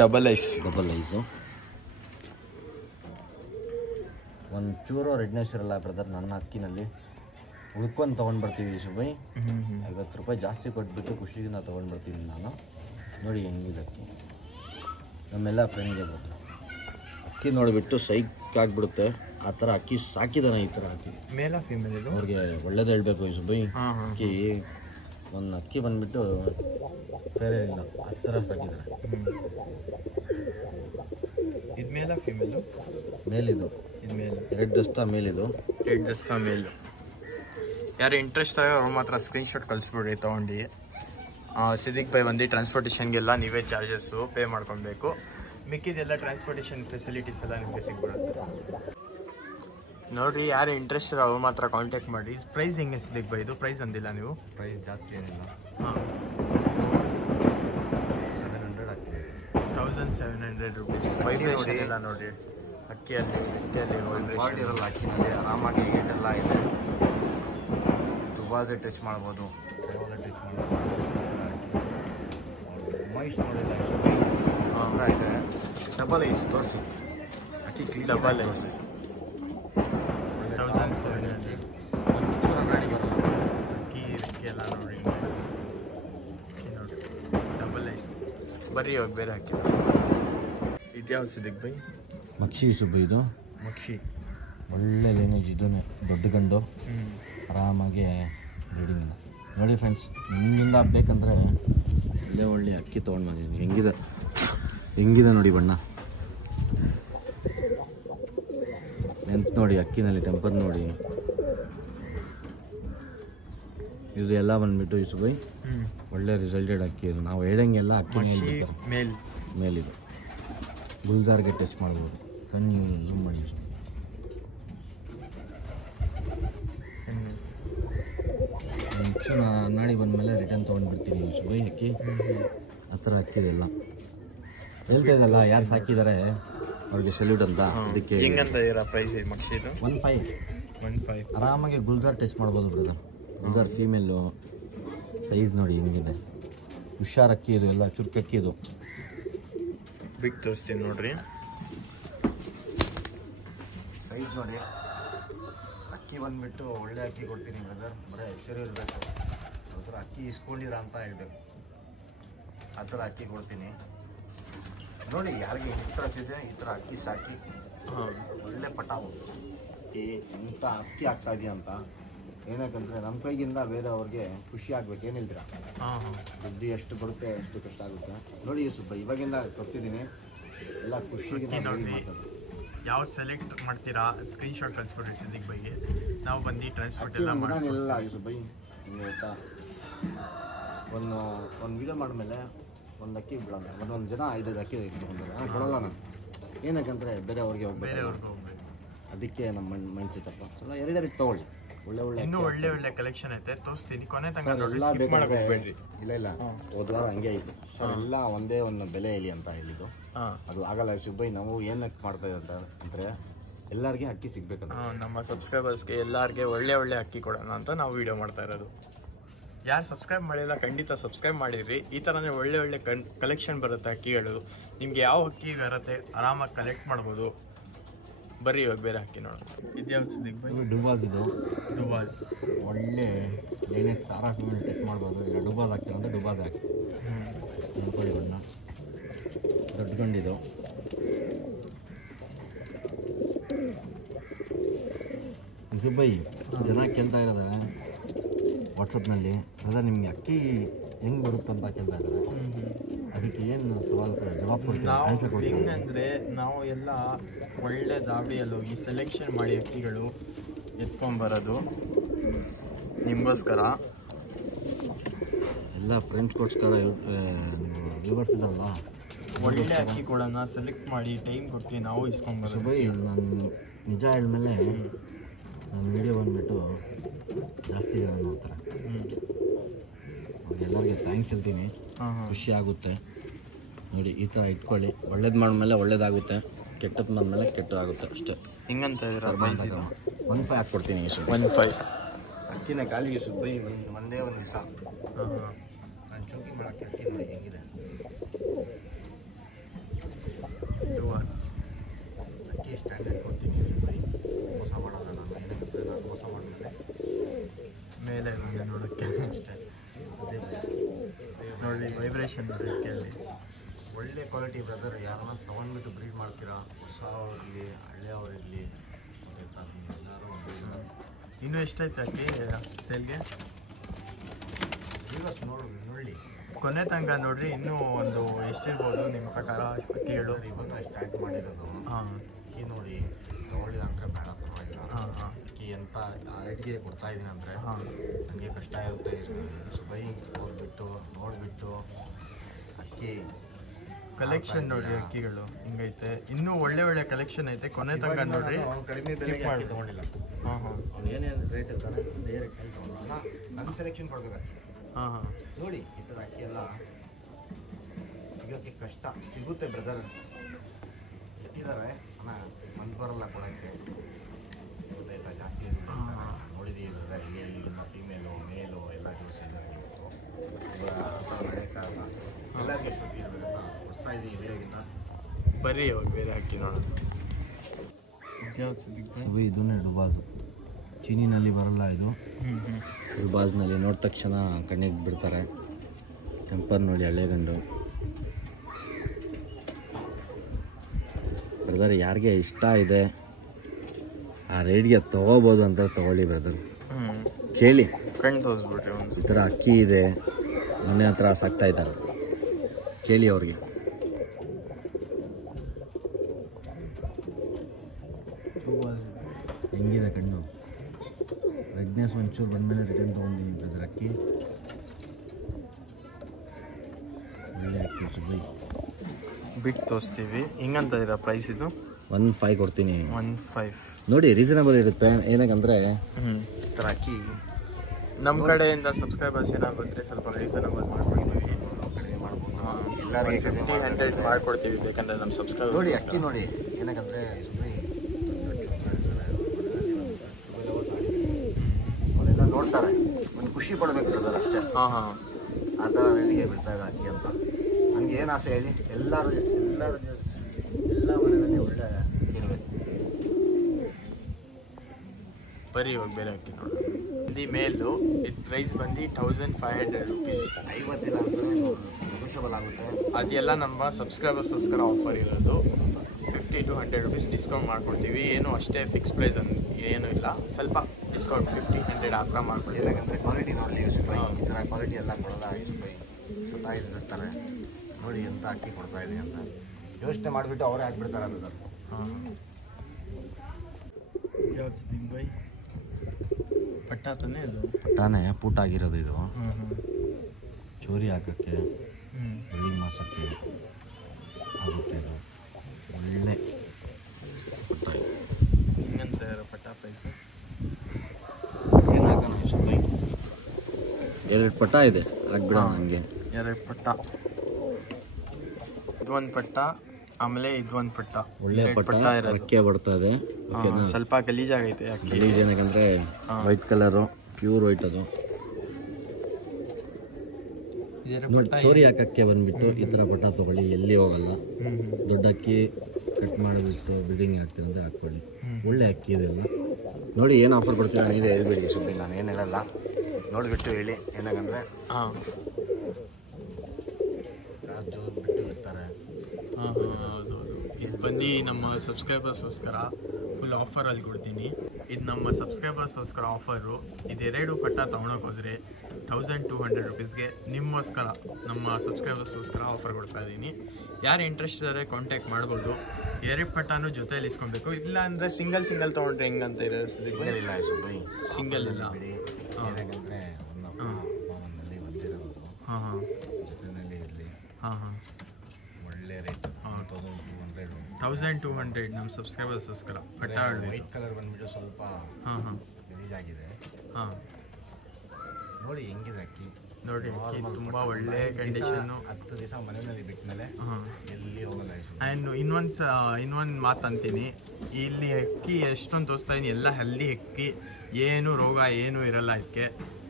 ಡಬಲ್ ಐಸು ಒಂಚೂರು ರೆಡ್ನೆಸ್ ಇರಲ್ಲ ಬ್ರದರ್. ನನ್ನ ಅಕ್ಕಿನಲ್ಲಿ ಉಳ್ಕೊಂಡು ತೊಗೊಂಡು ಬರ್ತೀವಿ ಸುಬೈ. 50 ರೂಪಾಯಿ ಜಾಸ್ತಿ ಕೊಟ್ಬಿಟ್ಟು ಖುಷಿಗಿಂದ ತೊಗೊಂಡು ಬರ್ತೀನಿ ನಾನು. ನೋಡಿ ಹೆಂಗಿದೆ ಅಕ್ಕಿ. ನಮ್ಮೆಲ್ಲ ಫ್ರೆಂಡ್ಗೆ ಬರ್ತಾರೆ ಅಕ್ಕಿ ನೋಡಿಬಿಟ್ಟು ಸೈಕ್ ಆಗಿಬಿಡುತ್ತೆ. ಆ ಥರ ಅಕ್ಕಿ ಸಾಕಿದಾನೆ. ಈ ಥರ ಅಕ್ಕಿ ಮೇಲ ಫೀಮೇಲ್ ಅವ್ರಿಗೆ ಒಳ್ಳೇದು ಹೇಳಬೇಕು ಸುಬೈ. ಅಕ್ಕಿ ಒಂದು ಅಕ್ಕಿ ಬಂದುಬಿಟ್ಟು ಬೇರೆ ಇಲ್ಲ, ಆ ಥರ ಸಾಕಿದ್ದಾರೆ. ಇದು ಮೇಲ ಫೀಮೇಲು? ಮೇಲಿದು. ಇದು ಮೇಲು. 2 ದಸ್ತ ಮೇಲಿದು. 2 ದಸ್ತ ಮೇಲು. ಯಾರು ಇಂಟ್ರೆಸ್ಟ್ ಆಗ ಅವ್ರು ಮಾತ್ರ ಸ್ಕ್ರೀನ್ಶಾಟ್ ಕಳಿಸ್ಬಿಡ್ರಿ ತೊಗೊಂಡು. ಸಿದ್ದಿಕ್ ಬೈ ಬಂದು ಟ್ರಾನ್ಸ್ಪೋರ್ಟೇಷನ್ಗೆಲ್ಲ ನೀವೇ ಚಾರ್ಜಸ್ಸು ಪೇ ಮಾಡ್ಕೊಬೇಕು. ಮಿಕ್ಕಿದೆಲ್ಲ ಟ್ರಾನ್ಸ್ಪೋರ್ಟೇಷನ್ ಫೆಸಿಲಿಟೀಸ್ ಎಲ್ಲ ನಿಮಗೆ ಸಿಗ್ಬಿಡುತ್ತೆ. ನೋಡಿರಿ, ಯಾರು ಇಂಟ್ರೆಸ್ಟ್ ಇರೋ ಅವ್ರು ಮಾತ್ರ ಕಾಂಟ್ಯಾಕ್ಟ್ ಮಾಡಿ. ಪ್ರೈಸ್ ಹೆಂಗೆ ಸಿದ್ದಿಕ್ ಬೈ ಇದು? ಪ್ರೈಸ್ ಅಂದಿಲ್ಲ ನೀವು? ಪ್ರೈಸ್ ಜಾಸ್ತಿ ಏನಿಲ್ಲ. 700 ಆಗ್ತಿದೆ. 1700 rupees. ವೈಬ್ರೇಷನ್ ಎಲ್ಲ ನೋಡಿರಿ ಅಕ್ಕಿಯಲ್ಲಿ, ಇರಲ್ಲ ಅಕ್ಕಿನಲ್ಲಿ. ಆರಾಮಾಗಿ ಏಟೆಲ್ಲ ಇದೆ. ತುಂಬ ಡುಬಾಗೆ ಟಚ್ ಮಾಡ್ಬೋದು, ಡ್ರೈವರ್ಗೆ ಟಚ್ ಮಾಡ್ಬೋದು. ಮೈಸ್ ನೋಡಿಲ್ಲ ಇದೆ, ಡಬಲ್ ಐಸ್ ತೋರಿಸಿ, ಅಕ್ಕಿ ಕ್ಲೀನ್ ಡಬಲ್ ಐಸ್ ಗಾಡಿ ಬರಲ್ಲ. ಅಕ್ಕಿ ಎಲ್ಲ ನೋಡಿ ಡಬಲ್ ಐಸ್. ಬರ್ರಿ ಹೋಗಿ ಬೇರೆ ಹಾಕಿ. ಇದ್ಯಾವ್ದು ಸಿದ್ದಿಕ್ ಬೈ? ಮಕ್ಷಿ ಸುಬ್ಬು, ಇದು ಮಕ್ಷಿ. ಒಳ್ಳೆ ಲೈನೇಜ್, ಇದೂ ದೊಡ್ಡ ಗಂಡು, ಆರಾಮಾಗಿ ಬ್ರೀಡಿಂಗ್. ನೋಡಿ ಫ್ರೆಂಡ್ಸ್, ನಿಮ್ಗಿಂದ ಬೇಕಂದರೆ ಒಳ್ಳೆ ಅಕ್ಕಿ ತೊಗೊಂಡು ಬಂದಿದ್ದೀನಿ. ಹೆಂಗಿದೆ ನೋಡಿ ಬಣ್ಣ, ನೆನ್ಪು ನೋಡಿ, ಅಕ್ಕಿನಲ್ಲಿ ಟೆಂಪರ್ ನೋಡಿ. ಇದು ಎಲ್ಲ ಬಂದುಬಿಟ್ಟು ಇಸುಬೈ ಒಳ್ಳೆ ರಿಸಲ್ಟೆಡ್ ಅಕ್ಕಿ. ಇದು ನಾವು ಹೇಳಂಗೆಲ್ಲ ಅಕ್ಕಿ ಮೇಲಿದು ಬುಲ್ಜಾರ್ಗೆ ಟಚ್ ಮಾಡ್ಬೋದು. ಕಣ್ಣು ಝೂಮ್ ಮಾಡಿ, ನಾಡಿ ಬಂದಮೇಲೆ ರಿಟರ್ನ್ ತೊಗೊಂಡ್ಬಿಡ್ತೀನಿ ಇಸುಬೈ ಅಕ್ಕಿ. ಆ ಥರ ಅಕ್ಕಿದೆಲ್ಲ ಹೇಳ್ತಾ ಇದ್ದಲ್ಲ, ಯಾರು ಸಾಕಿದ್ದಾರೆ ಅವ್ರಿಗೆ ಸೆಲ್ಯೂಟ್ ಅಂತ. ಅದಕ್ಕೆ ಹೆಂಗಂತ ಇರೋ ಪ್ರೈಸ್ ಮಕ್ಷಿದು? 1.5 ಆರಾಮಾಗಿ ಗುಲ್ಜಾರ್ ಟಚ್ ಮಾಡ್ಬೋದು ಬ್ರದರ್. ಗುಲ್ಜಾರ್ ಫೀಮೇಲು ಸೈಜ್ ನೋಡಿ ಹೆಂಗಿದೆ, ಹುಷಾರ್ ಅಕ್ಕಿ ಇದು, ಎಲ್ಲ ಚುರುಕಕ್ಕಿ ಇದು. ಬಿಗ್ ತೋರಿಸ್ತೀನಿ ನೋಡ್ರಿ, ಸೈಜ್ ನೋಡಿ. ಅಕ್ಕಿ ಬಂದುಬಿಟ್ಟು ಒಳ್ಳೆ ಅಕ್ಕಿ ಕೊಡ್ತೀನಿ ಬ್ರದರ್, ಬರೀ ಎಚ್ಚರಿ ಇರಬೇಕು. ಆ ಥರ ಅಕ್ಕಿ ಇಸ್ಕೊಂಡಿರ ಅಂತ ಹೇಳ್ಬೇಕು, ಆ ಥರ ಅಕ್ಕಿ ಕೊಡ್ತೀನಿ ನೋಡಿ. ಯಾರಿಗೆ ಇಂಟ್ರೆಸ್ಟ್ ಇದೆ ಈ ಥರ ಅಕ್ಕಿ ಸಾಕಿ ಒಳ್ಳೆ ಪಟಾವು ಎಂಥ ಅಕ್ಕಿ ಆಗ್ತಾ ಇದೆಯಾ ಅಂತ. ಏನಕ್ಕಂದರೆ ನಮ್ಮ ಕೈಗಿಂದ ಬೇರೆ ಅವ್ರಿಗೆ ಖುಷಿ ಆಗ್ಬೇಕು, ಏನಿಲ್ದಿರ ದುಡ್ಡು ಎಷ್ಟು ಬರುತ್ತೆ ಅಷ್ಟು ಕಷ್ಟ ಆಗುತ್ತೆ ನೋಡಿ. ಸ್ವಲ್ಪ ಇವಾಗಿಂದ ಕೊಡ್ತಿದ್ದೀನಿ, ಎಲ್ಲ ಖುಷಿಗಿಂತ. ಯಾವ ಸೆಲೆಕ್ಟ್ ಮಾಡ್ತೀರಾ ಸ್ಕ್ರೀನ್ಶಾಟ್ ಕಳಿಸ್ಬಿಡ್ರಿ ಸಿದ್ದಿಕ್ ಬಗ್ಗೆ, ನಾವು ಬಂದು ಟ್ರಾನ್ಸ್ಪೋರ್ಟ್ ಎಲ್ಲ ಎಲ್ಲ ಬೈ ನಿಮಗೆ ಗೊತ್ತಾ. ಒಂದು ವೀಡಿಯೋ ಮಾಡಿದ್ಮೇಲೆ ಒಂದು ಅಕ್ಕಿ ಬಿಡೋಣ, ಒಂದೊಂದು ಜನ 5 ಅಕ್ಕಿ ಇಟ್ಕೊಂಡ್ರೆ ಕೊಡೋಲ್ಲ ನಾನು. ಏನಕ್ಕಂದರೆ ಬೇರೆಯವ್ರಿಗೆ ಹೋಗ್ಬೇಕು, ಅದಕ್ಕೆ ನಮ್ಮ ಮೈಂಡ್ ಸೆಟ್ ಅಪ್ಪ. ಸ್ವಲ್ಪ 2 ತೊಗೊಳ್ಳಿ, ಒಳ್ಳೆ ಇನ್ನೂ ಒಳ್ಳೆ ಕಲೆಕ್ಷನ್ ಐತೆ, ತೋರಿಸ್ತೀನಿ. ಕೊನೆ ತನಕ ಎಲ್ಲ ಬೇಕಾದ್ರೆ ಇಲ್ಲ ಹೋದ್ವಾರ ಹಂಗೆ ಐತೆ ಸರ್, ಎಲ್ಲ ಒಂದೇ ಒಂದು ಬೆಲೆ ಇಲ್ಲಿ ಅಂತ ಹೇಳಿದ್ದು. ಅದು ಆಗಲ್ಲ ಸುಬ್ಬೈ. ನಾವು ಏನಕ್ಕೆ ಮಾಡ್ತಾ ಇದ್ದೀವಿ ಅಂದರೆ ಎಲ್ಲರಿಗೆ ಅಕ್ಕಿ ಸಿಗ್ಬೇಕಂತ, ನಮ್ಮ ಸಬ್ಸ್ಕ್ರೈಬರ್ಸ್ಗೆ ಎಲ್ಲರಿಗೆ ಒಳ್ಳೆ ಅಕ್ಕಿ ಕೊಡೋಣ ಅಂತ ನಾವು ವಿಡಿಯೋ ಮಾಡ್ತಾ ಇರೋದು. ಯಾರು ಸಬ್ಸ್ಕ್ರೈಬ್ ಮಾಡಿಲ್ಲ ಖಂಡಿತ ಸಬ್ಸ್ಕ್ರೈಬ್ ಮಾಡಿರಿ. ಈ ಥರನೇ ಒಳ್ಳೆ ಕಲೆಕ್ಷನ್ ಬರುತ್ತೆ ಅಕ್ಕಿಗಳು. ನಿಮಗೆ ಯಾವ ಅಕ್ಕಿ ಬರುತ್ತೆ ಆರಾಮಾಗಿ ಕಲೆಕ್ಟ್ ಮಾಡ್ಬೋದು. ಬರ್ರಿ ಇವಾಗ ಬೇರೆ ಅಕ್ಕಿ ನೋಡೋಣ. ಇದ್ಯಾವ್ದು ಸಿದ್ದಿಕ್ ಬೈ? ಡುಬಾಸ್. ಇದು ಡುಬಾಸ್ ಒಳ್ಳೆ ಏನೇ ತಾರಾಕ್ ಮೇಲೆ ಟಚ್ ಮಾಡ್ಬೋದು. ಈಗ ಡುಬಾಸ್ ಹಾಕ್ತೀರ ಅಂದರೆ ಡುಬಾಸ್ ಹಾಕಿ ನೋಡ್ಕೊಳ್ಳಿ ಬಣ್ಣ, ದೊಡ್ಡ ಗಂಡಿದು. ಸುಬ್ಬೈ ಜನ ಕೇಳ್ತಾ ಇರೋದೆ ವಾಟ್ಸಪ್ನಲ್ಲಿ, ಅದ ನಿಮಗೆ ಅಕ್ಕಿ ಹೆಂಗೆ ಬರುತ್ತಂತ ಕೇಳ್ತಾ ಇದ್ದಾರೆ. ಅದಕ್ಕೆ ಏನು ಸವಾಲು ಜವಾಬ್ ಕೊಡ್ತೀವಿ, ಆನ್ಸರ್ ಕೊಡ್ತೀವಿ. ಹೆಂಗಂದರೆ ನಾವು ಎಲ್ಲ ಒಳ್ಳೆ ದಾವಡಿಯಲ್ಲೂ ಈ ಸೆಲೆಕ್ಷನ್ ಮಾಡಿ ಅಕ್ಕಿಗಳು ಎತ್ಕೊಂಬರೋದು ನಿಮಗೋಸ್ಕರ, ಎಲ್ಲ ಫ್ರೆಂಡ್ಸ್ಗೋಸ್ಕರ. ವ್ಯೂವರ್ಸ್ ಇದಾರಲ್ಲ, ಒಳ್ಳೆ ಅಕ್ಕಿಗಳನ್ನ ಸೆಲೆಕ್ಟ್ ಮಾಡಿ ಟೈಮ್ ಕೊಟ್ಟು ನಾವು ಇಸ್ಕೊಂಬರೋದು. ಸುಬ್ಬೈ ನಾನು ನಿಜ ಹೇಳಿದ್ಮೇಲೆ ನನ್ನ ವಿಡಿಯೋ ಬಂದುಬಿಟ್ಟು ಜಾಸ್ತಿ ಜನ ನೋಡ್ತಾರೆ. ಅವ್ರಿಗೆಲ್ಲರಿಗೆ ಥ್ಯಾಂಕ್ಸ್ ಹೇಳ್ತೀನಿ, ಖುಷಿ ಆಗುತ್ತೆ ನೋಡಿ. ಈ ಥರ ಇಟ್ಕೊಳ್ಳಿ, ಒಳ್ಳೇದು ಮಾಡಿದ್ಮೇಲೆ ಒಳ್ಳೇದಾಗುತ್ತೆ, ಕೆಟ್ಟದ್ದು ಮಾಡಿದ್ಮೇಲೆ ಕೆಟ್ಟದಾಗುತ್ತೆ ಅಷ್ಟೇ. ಹಿಂಗಂತ 1.5 ಹಾಕ್ಕೊಡ್ತೀನಿ. 1.5 ಅಕ್ಕಿನ ಗಾಳಿಗೆ ಸುಬ್ಬೈ ಒಂದೇ ಒಂದು ದಿವಸ ನಾನು ಚೌಕಿ ಮಾಡೋಕ್ಕೆ ಅಕ್ಕಿ ನೋಡಿ ಹೆಂಗಿದೆ. ಅಕ್ಕಿ ಸ್ಟ್ಯಾಂಡರ್ಡ್ ಕೊಡ್ತೀನಿ ಸುಬ್ಬೈ, ಮೋಸ ಮಾಡೋಲ್ಲ ನಾನು. ಏನಕ್ಕೆ ನಾನು ಮೋಸ ಮಾಡಿದ್ರೆ ಮೇಲೆ ನೋಡೋಕ್ಕೆ ಅಷ್ಟೇ. ನೋಡಿ ವೈಬ್ರೇಷನ್ ಬರೋಕ್ಕೆ ಅಲ್ಲಿ ಒಳ್ಳೆ ಕ್ವಾಲಿಟಿ ಬ್ರದರ್. ಯಾರನ್ನ ತೊಗೊಂಡ್ಬಿಟ್ಟು ಬ್ರೀಡ್ ಮಾಡ್ತೀರಾ, ಹೊಸ ಅವ್ರಿರಲಿ ಹಳ್ಳಿಯವ್ರಿರಲಿ ಎಲ್ಲರೂ ಇನ್ನೂ ಎಷ್ಟೈತೆ ಅಕ್ಕಿ ಸೇಲ್ಗೆ? ನೋಡಿ ಕೊನೆ ತನಕ ನೋಡ್ರಿ, ಇನ್ನೂ ಒಂದು ಎಷ್ಟಿರ್ಬೋದು ನಿಮ್ಮ ಪ್ರಕಾರ ಅಕ್ಕಿಗಳು? ಇವಾಗ ಸ್ಟಾರ್ಟ್ ಮಾಡಿರೋದು. ಅಕ್ಕಿ ನೋಡಿ ತೊಗೊಳ್ಳಿದ ಅಂದರೆ ಬೇಡ, ಪರವಾಗಿಲ್ಲ. ಅಕ್ಕಿ ಎಂಥ ರೇಟ್ಗೆ ಕೊಡ್ತಾ ಇದ್ದೀನಿ ಅಂದರೆ ನನಗೆ ಕಷ್ಟ ಇರುತ್ತೆ. ಸುಬ್ಬೈ ಹೋಗ್ಬಿಟ್ಟು ನೋಡಿಬಿಟ್ಟು ಅಕ್ಕಿ ಕಲೆಕ್ಷನ್ ನೋಡ್ರಿ, ಅಕ್ಕಿಗಳು ಹಿಂಗೈತೆ. ಇನ್ನೂ ಒಳ್ಳೆ ಕಲೆಕ್ಷನ್ ಐತೆ. ಕೊನೆ ತನಕ ನೋಡ್ರಿ, ಕಡಿಮೆ ಬೆಲೆಗೆ ಅಕ್ಕಿ ತೊಗೊಂಡಿಲ್ಲ. ಅವ್ನು ಏನೇನು ರೇಟ್ ಇರ್ತಾರೆ ಅದೇ ರೇಟ್ ತೊಗೊಂಡು ನನ್ನ ಸೆಲೆಕ್ಷನ್ ಕೊಡ್ಬೇಕು ಅಕ್ಕಿ. ನೋಡಿ ಈ ಥರ ಅಕ್ಕಿ ಎಲ್ಲ ಸಿಗೋಕ್ಕೆ ಕಷ್ಟ, ಸಿಗುತ್ತೆ ಬ್ರದರ್. ಇಟ್ಟಿದ್ದಾರೆ ಅಣ್ಣ, ಮನ್ಸು ಬರಲ್ಲ ಕೊಡೋಕ್ಕೆ, ಗೊತ್ತಾಯ್ತಾ? ಜಾಸ್ತಿ ನೋಡಿದ್ದೀಯ ಇದ್ದಾರೆ. ಈಗಿನ ಫೀಮೇಲು ಮೇಲು ಎಲ್ಲ ಜೋಡಿಸಿದ್ದಾರೆ. ಇವತ್ತು ಮಳೆ ಕಾರಣ ಎಲ್ಲರಿಗೆ ಸುದ್ದಿ ಇರೋದನ್ನ ಕೊಡ್ತಾ ಇದ್ದೀವಿ ಬೇರೆಗಿಂತ. ಬರ್ರಿ ಅವಾಗ ಬೇರೆ ಹಾಕಿ ನೋಡೋಣ. ಇದನ್ನೇ ಡುಬಾಜು, ಚೀನಿನಲ್ಲಿ ಬರಲ್ಲ ಇದು. ಡುಬಾಜ್ನಲ್ಲಿ ನೋಡಿದ ತಕ್ಷಣ ಕಣ್ಣಿಗೆ ಬಿಡ್ತಾರೆ. ಟೆಂಪರ್ ನೋಡಿ, ಹಳ್ಳೆಗಂಡು ಬ್ರದರ್. ಯಾರಿಗೆ ಇಷ್ಟ ಇದೆ ಆ ರೇಟ್ಗೆ ತೊಗೋಬೋದು ಅಂತ ತೊಗೊಳ್ಳಿ ಬ್ರದರ್. ಕೇಳಿ, ಕಣ್ಣು ತೋರಿಸ್ಬಿಟ್ರಿ. ಈ ಥರ ಅಕ್ಕಿ ಇದೆ, ಮನೆ ಹತ್ರ ಸಾಕ್ತಾ ಇದ್ದಾರೆ, ಕೇಳಿ ಅವ್ರಿಗೆ. ಹೆಂಗಿದೆ ಕಣ್ಣು? ರೆಡ್ನೆಸ್ ಒಂಚೂರು ಬಂದಮೇಲೆ ರಿಟರ್ನ್ ತೊಗೊಂಡಿದ್ದೀನಿ ಬ್ರದರ್. ಅಕ್ಕಿ ಒಳ್ಳೆ ಅಕ್ಕಿ ಸುಬ್ಬಿ. ಬಿಟ್ಟು ತೋರಿಸ್ತೀವಿ. ಹಿಂಗಂತ ಇರೋ ಪ್ರೈಸ್ ಇದು 1.5 ಕೊಡ್ತೀನಿ. 1.5 ನೋಡಿ, ರೀಸನಬಲ್ ಇರುತ್ತೆ. ಏನಕ್ಕಂದರೆ ಈ ಥರ ಅಕ್ಕಿ ನಮ್ಮ ಕಡೆಯಿಂದ ಸಬ್ಸ್ಕ್ರೈಬರ್ಸ್ ಏನಾದ್ರು ಬಂದರೆ ಸ್ವಲ್ಪ ರೀಸನಬಲ್ ಮಾಡ್ಕೊಡ್ತೀವಿ. ಕಡಿಮೆ ಮಾಡ್ಬೋದು. 50-100 ಮಾಡ್ಕೊಡ್ತೀವಿ ಬೇಕಂದ್ರೆ ನಮ್ಮ ಸಬ್ಸ್ಕ್ರೈಬರ್. ನೋಡಿ ಅಕ್ಕಿ ನೋಡಿ, ಏನಕ್ಕಂದರೆ ಅವರೆಲ್ಲ ನೋಡ್ತಾರೆ, ಒಂದು ಖುಷಿ ಪಡಬೇಕು ಬ್ರದರ್ ಅಷ್ಟೇ. ಆ ಥರ ರೇಟಿಗೆ ಬಿಡ್ತಾ ಇದೆ ಅಕ್ಕಿ ಅಂತ. ನನಗೆ ಏನು ಆಸೆ ಹೇಳಿ, ಎಲ್ಲ ಮನೆಯಲ್ಲಿ ಒಳ್ಳೆ ಅಕ್ಕಿ ಇರಬೇಕು. ಬರೀ ಇವಾಗ ಬೇರೆ ಅಕ್ಕಿ ನೋಡಿ. ಇದು ಮೇಲು, ಇದು ಪ್ರೈಸ್ ಬಂದು 1500 ರುಪೀಸ್. 50 ಇಲ್ಲ ಅಂದರೆ ನೆಗೋಷಿಯಬಲ್ ಆಗುತ್ತೆ. ಅದೆಲ್ಲ ನಮ್ಮ ಸಬ್ಸ್ಕ್ರೈಬರ್ಸ್ಗೋಸ್ಕರ ಆಫರ್ ಇರೋದು. 50-100 ರುಪೀಸ್ ಡಿಸ್ಕೌಂಟ್ ಮಾಡ್ಕೊಡ್ತೀವಿ. ಏನು ಅಷ್ಟೇ ಫಿಕ್ಸ್ ಪ್ರೈಸ್ ಏನೂ ಇಲ್ಲ, ಸ್ವಲ್ಪ ಡಿಸ್ಕೌಂಟ್ 50-100 ಆ ಥರ ಮಾಡ್ಕೊಡ್ತೀವಿ. ಯಾಕಂದರೆ ಕ್ವಾಲಿಟಿ ನೋಡಲಿ ಯೂಸ್ಫೈ. ಈ ಥರ ಕ್ವಾಲಿಟಿ ಎಲ್ಲ ಕೊಡಲ್ಲ ಯೂಸ್ಫೈ. ಸತಾಯಿಸಿ ಬಿಡ್ತಾರೆ. ನೋಡಿ ಎಂಥ ಅಕ್ಕಿ ಕೊಡ್ತಾ ಇದೆ ಅಂತ ಯೋಚನೆ ಮಾಡಿಬಿಟ್ಟು ಅವರೇ ಹಾಕ್ಬಿಡ್ತಾರೆ ಅನ್ನೋದು. ಯಾವ್ದು ಬೈ ಪಟ್ಟ ತಾನೇ ಇದು? ಪಟ್ಟಾನೆ ಪುಟ್ ಆಗಿರೋದು ಇದು. ಚೋರಿ ಹಾಕೋಕ್ಕೆ, ಬೆಳ್ಳಿಗೆ ಮಾಸಕ್ಕೆ ಆಗುತ್ತೆ ಇದು. ಒಳ್ಳೆ ಹಿಂಗಂತ ಪಟ್ಟ ಪ್ರೈಸು ಏನು ಹಾಕೋಣ ಸ್ವಲ್ಪ. 2 ಪಟ್ಟ ಇದೆ, ಹಾಕ್ಬಿಡೋಣ ಹಂಗೆ. 2 ಪಟ್ಟ. ಇದೊಂದು ಪಟ್ಟ, ಆಮೇಲೆ ಇದೊಂದು ಪಟ್ಟ. ಒಳ್ಳೆ ಪಟ್ಟ ಅಕ್ಕಿ ಬರ್ತಾ ಇದೆ. ಸ್ವಲ್ಪ ಗಲೀಜಾಗೈತೆ ಅಕ್ಕಿ. ಗಲೀಜ್ ಏನಕ್ಕಂದ್ರೆ ವೈಟ್ ಕಲರು, ಪ್ಯೂರ್ ವೈಟ್ ಅದು. ಚೋರಿ ಹಾಕಕ್ಕೆ ಬಂದ್ಬಿಟ್ಟು ಈ ಥರ ಪಟ್ಟ ತೊಗೊಳ್ಳಿ, ಎಲ್ಲಿ ಹೋಗಲ್ಲ. ದೊಡ್ಡ ಅಕ್ಕಿ ಕಟ್ ಮಾಡಿಬಿಟ್ಟು ಬಿಲ್ಡಿಂಗ್ ಹಾಕ್ತೀರಂದ್ರೆ ಹಾಕ್ಕೊಳ್ಳಿ. ಒಳ್ಳೆ ಅಕ್ಕಿ ಇದೆಲ್ಲ. ನೋಡಿ ಏನು ಆಫರ್ ಕೊಡ್ತೀರಾ ನೀವೇ ಹೇಳ್ಬಿಡಿ ಸುಮ್ಮನೆ, ನಾನು ಏನು ಹೇಳಲ್ಲ. ನೋಡಿಬಿಟ್ಟು ಹೇಳಿ. ಏನಕ್ಕಂದರೆ ಜೋರು ಬಿಟ್ಟು ಇರ್ತಾರೆ. ಹೌದು. ಇದು ಬಂದು ನಮ್ಮ ಸಬ್ಸ್ಕ್ರೈಬರ್ಸ್ಗೋಸ್ಕರ ಫುಲ್ ಆಫರಲ್ಲಿ ಕೊಡ್ತೀನಿ. ಇದು ನಮ್ಮ ಸಬ್ಸ್ಕ್ರೈಬರ್ಸ್ಗೋಸ್ಕರ ಆಫರು. ಇದು 2 ಪಟ್ಟ ತೊಗೊಳಕ್ಕೆ ಹೋದರೆ 1200 ರುಪೀಸ್ಗೆ ನಿಮಗೋಸ್ಕರ, ನಮ್ಮ ಸಬ್ಸ್ಕ್ರೈಬರ್ಸ್ಗೋಸ್ಕರ ಆಫರ್ ಕೊಡ್ತಾ ಇದ್ದೀನಿ. ಯಾರು ಇಂಟ್ರೆಸ್ಟ್ ಇದ್ದಾರೆ ಕಾಂಟ್ಯಾಕ್ಟ್ ಮಾಡ್ಬೋದು. 2 ಪಟ್ಟನೂ ಜೊತೆಯಲ್ಲಿ ಇಸ್ಕೊಬೇಕು. ಇಲ್ಲ ಅಂದರೆ ಸಿಂಗಲ್ ತೊಗೊಂಡ್ರೆ ಹೆಂಗಂತ ಇರೋದು? ಸಿಂಗಲ್ ಇಲ್ಲ ಬಿಡಿ. ಏನಕ್ಕಂದರೆ ಒಂದಲ್ಲಿ ಬಂದಿರೋದು ಜೊತೆಯಲ್ಲಿ ಇರಲಿ. ಒಳ್ಳೆ ರೇಟ್. 1200 ನಮ್ಮ ಸಬ್ಸ್ಕ್ರೈಬರ್ಸ್ಗೋಸ್ಕರ ಪಟ್ಟ. ವೈಟ್ ಕಲರ್ ಬಂದ್ಬಿಟ್ಟು ಸ್ವಲ್ಪ ಗಲೀಜಾಗಿದೆ. ನೋಡಿ ಹೆಂಗಿದೆ ಅಕ್ಕಿ. ನೋಡಿ ಅಕ್ಕಿ ತುಂಬ ಒಳ್ಳೆ ಕಂಡೀಷನ್ನು. 10 ದಿವಸ ಮನೆಯಲ್ಲಿ ಬಿಟ್ಟಮೇಲೆ ಎಲ್ಲಿ ಹೋಗಲ್ಲ. ಇನ್ನೊಂದು ಮಾತು ಅಂತೀನಿ, ಇಲ್ಲಿ ಅಕ್ಕಿ ಎಷ್ಟೊಂದು ತೋರಿಸ್ತಾ ಇದೀನಿ, ಎಲ್ಲ ಹೆಲ್ದಿ ಅಕ್ಕಿ, ಏನು ರೋಗ ಏನೂ ಇರಲ್ಲ ಇದಕ್ಕೆ.